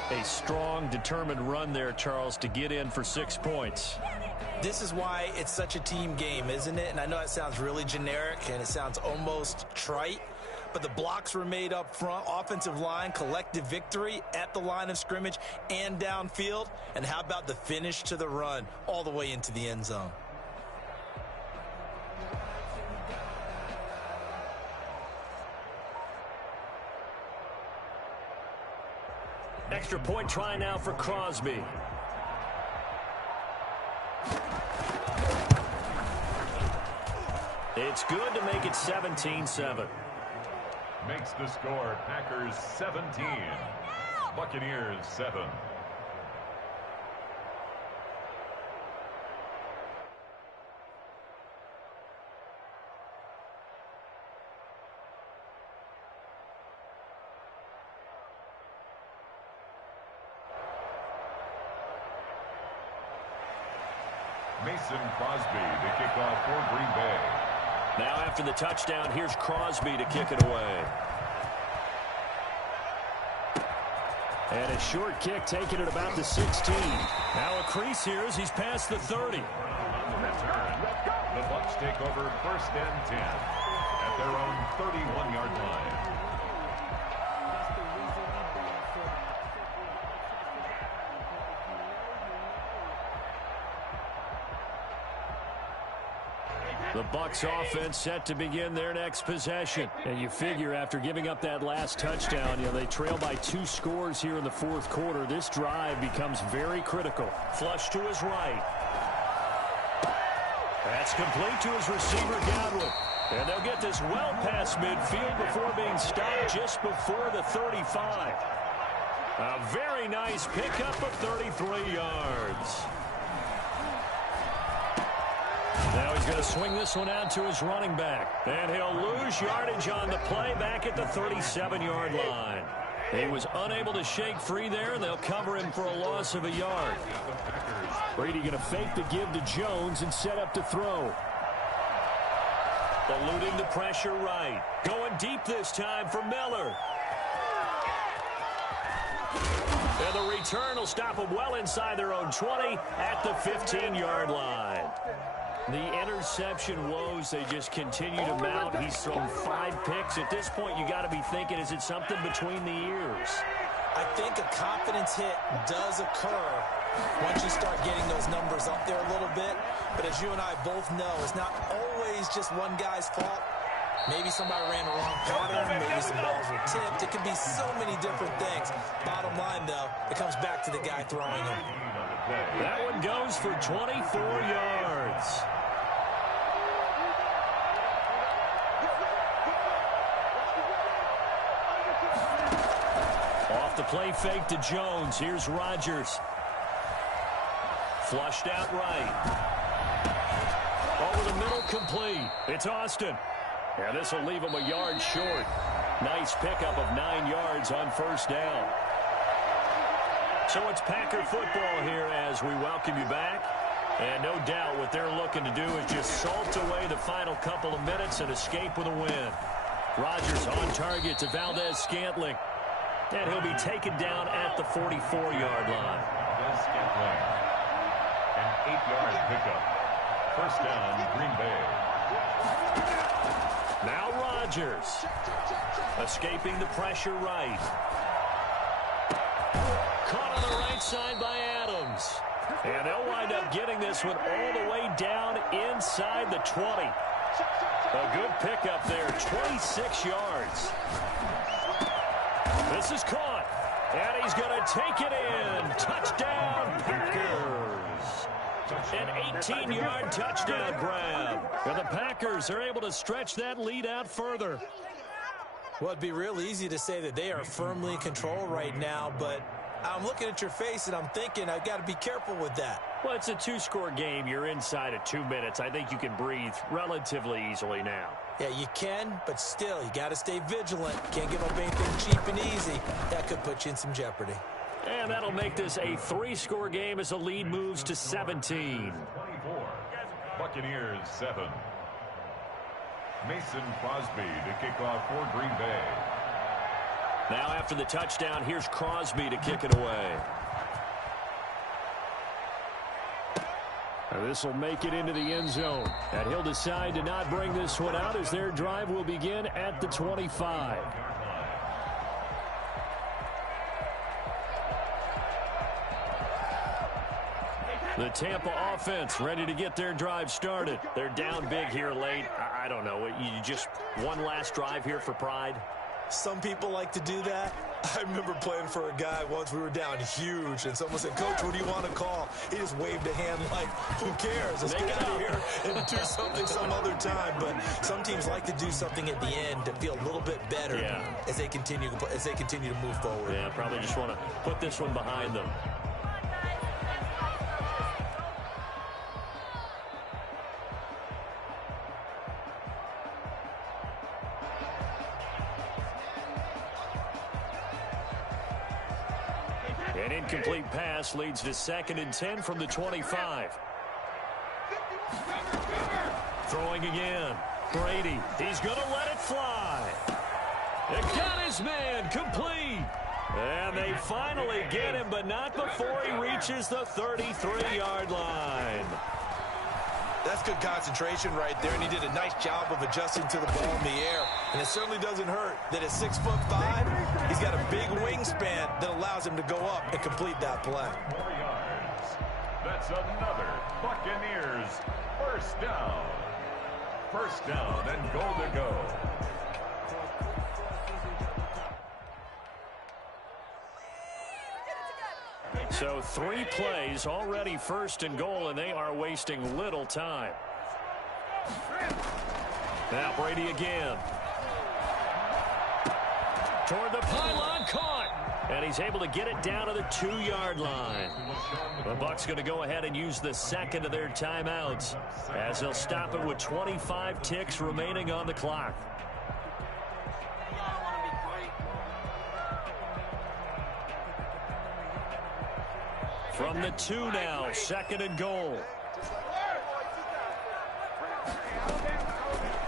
A strong, determined run there, Charles, to get in for 6 points. This is why it's such a team game, isn't it? And I know it sounds really generic and it sounds almost trite, but the blocks were made up front, offensive line, collective victory at the line of scrimmage and downfield. And how about the finish to the run all the way into the end zone? Extra point try now for Crosby. It's good to make it 17-7. Makes the score Packers 17, Buccaneers 7. Mason Crosby to kick off for Green Bay. Now after the touchdown, here's Crosby to kick it away. And a short kick taken at about the 16. Now a crease here as he's past the 30. Return. The Bucs take over 1st and 10 at their own 31-yard line. The Bucs offense set to begin their next possession. And you figure after giving up that last touchdown, they trail by 2 scores here in the fourth quarter. This drive becomes very critical. Flush to his right. That's complete to his receiver, Godwin. And they'll get this well past midfield before being stopped just before the 35. A very nice pickup of 33 yards. Now He's going to swing this one out to his running back. And he'll lose yardage on the play back at the 37-yard line. He was unable to shake free there, and they'll cover him for a loss of a yard. Brady going to fake the give to Jones and set up to throw. Eluding the pressure right. Going deep this time for Miller. And the return will stop them well inside their own 20 at the 15-yard line. The interception woes, they just continue to mount. He's thrown 5 picks. At this point, you got to be thinking, is it something between the ears? I think a confidence hit does occur once you start getting those numbers up there a little bit. But as you and I both know, it's not always just one guy's fault. Maybe somebody ran the wrong pattern. Maybe some balls were tipped. It could be so many different things. Bottom line, though, it comes back to the guy throwing them. That one goes for 24 yards. Off the play fake to Jones. Here's Rodgers. Flushed out right. Over the middle, complete. It's Austin. And this will leave him a yard short. Nice pickup of 9 yards on first down. So it's Packer football here as we welcome you back. And no doubt what they're looking to do is just salt away the final couple of minutes and escape with a win. Rodgers on target to Valdez-Scantling. And he'll be taken down at the 44-yard line. Valdez-Scantling. An 8-yard pickup. First down, Green Bay. Now Rodgers. Escaping the pressure right. Caught on the right side by Adams. And they'll wind up getting this one all the way down inside the 20. A good pickup there, 26 yards. This is caught. And he's going to take it in. Touchdown, Packers. An 18-yard touchdown grab. And the Packers are able to stretch that lead out further. Well, it'd be real easy to say that they are firmly in control right now, but I'm looking at your face and I'm thinking I've got to be careful with that. Well, it's a 2-score game. You're inside of 2 minutes. I think you can breathe relatively easily now. Yeah, you can, but still, you got to stay vigilant. Can't give up anything cheap and easy. That could put you in some jeopardy. And that'll make this a 3-score game as the lead moves to 17. 24. Buccaneers 7. Mason Crosby to kick off for Green Bay. Now after the touchdown, here's Crosby to kick it away. This will make it into the end zone. And he'll decide to not bring this one out as their drive will begin at the 25. The Tampa offense ready to get their drive started. They're down big here late. I don't know. You just one last drive here for pride? Some people like to do that. I remember playing for a guy once. We were down huge, and someone said, "Coach, what do you want to call?" He just waved a hand like, who cares? Let's get out of here and do something some other time. But some teams like to do something at the end to feel a little bit better as they continue to move forward. Yeah, probably just want to put this one behind them. An incomplete pass leads to 2nd and 10 from the 25. Throwing again. Brady. He's going to let it fly. It got his man complete. And they finally get him, but not before he reaches the 33-yard line. That's good concentration right there, and he did a nice job of adjusting to the ball in the air. And it certainly doesn't hurt that at 6'5", he's got a big wingspan that allows him to go up and complete that play. 4 yards. That's another Buccaneers first down. First down and goal to go. So 3 plays already 1st and goal, and they are wasting little time. Now Brady again. Toward the pylon, caught. And he's able to get it down to the 2-yard line. The Bucs going to go ahead and use the second of their timeouts as they'll stop it with 25 ticks remaining on the clock. From the 2 now, 2nd and goal.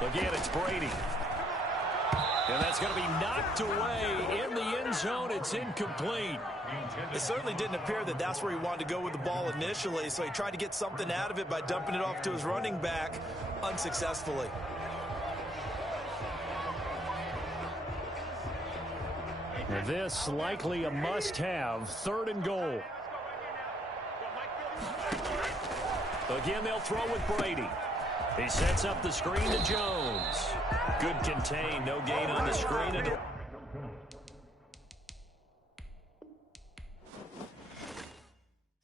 Again, it's Brady. And that's going to be knocked away in the end zone. It's incomplete. It certainly didn't appear that that's where he wanted to go with the ball initially, so he tried to get something out of it by dumping it off to his running back unsuccessfully. This likely a must-have, 3rd and goal. Again, they'll throw with Brady. He sets up the screen to Jones. Good contain, no gain on the screen. And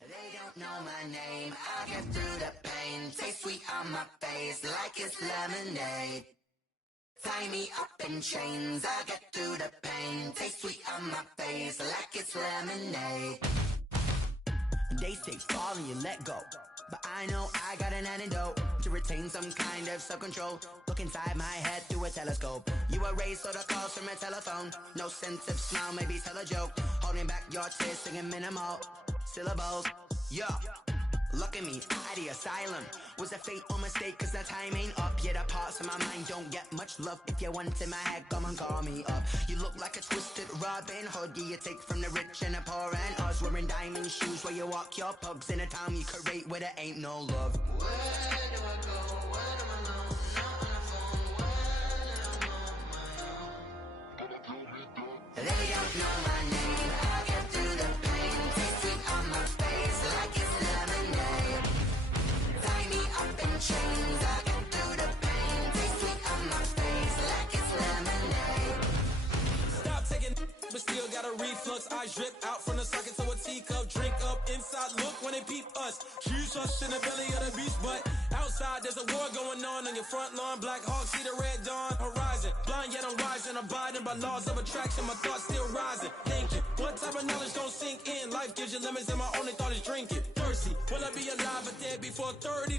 they don't know my name. I get through the pain. Taste sweet on my face like it's lemonade. Tie me up in chains. I get through the pain. Taste sweet on my face like it's lemonade. They say fall and you let go, but I know I got an antidote to retain some kind of self-control. Look inside my head through a telescope. You erase all the calls from a telephone. No sense of smile, maybe tell a joke. Holding back your tears, singing minimal syllables. Yeah, look at me, at the asylum. Was a fate or mistake, cause the time ain't up. Yet the parts of my mind don't get much love. If you want in my head, come and call me up. You look like a twisted Robin Hood. You take from the rich and the poor and us. Wearing diamond shoes where you walk your pugs. In a town you create where there ain't no love. Where do I go? When I'm alone? Not on the phone. When I'm on my own. They don't know my name. I get through the pain. Taste sweet on my face like it's lemonade. Tie me up in chains. I get through the pain. Taste sweet on my face like it's lemonade. Stop taking, but still got a reflux. I drip out from the socket to a teacup. Drink up inside. Look when they peep us. Choose us in the belly of the beast, but outside there's a war going on your front lawn. Black Hawk see the red dawn horizon. Blind yet I'm rising, abiding by laws of attraction. My thoughts still rising. Thinking, what type of knowledge don't sink in? Life gives you limits, and my only thought is drinking. Thirsty, will I be alive or dead before 30?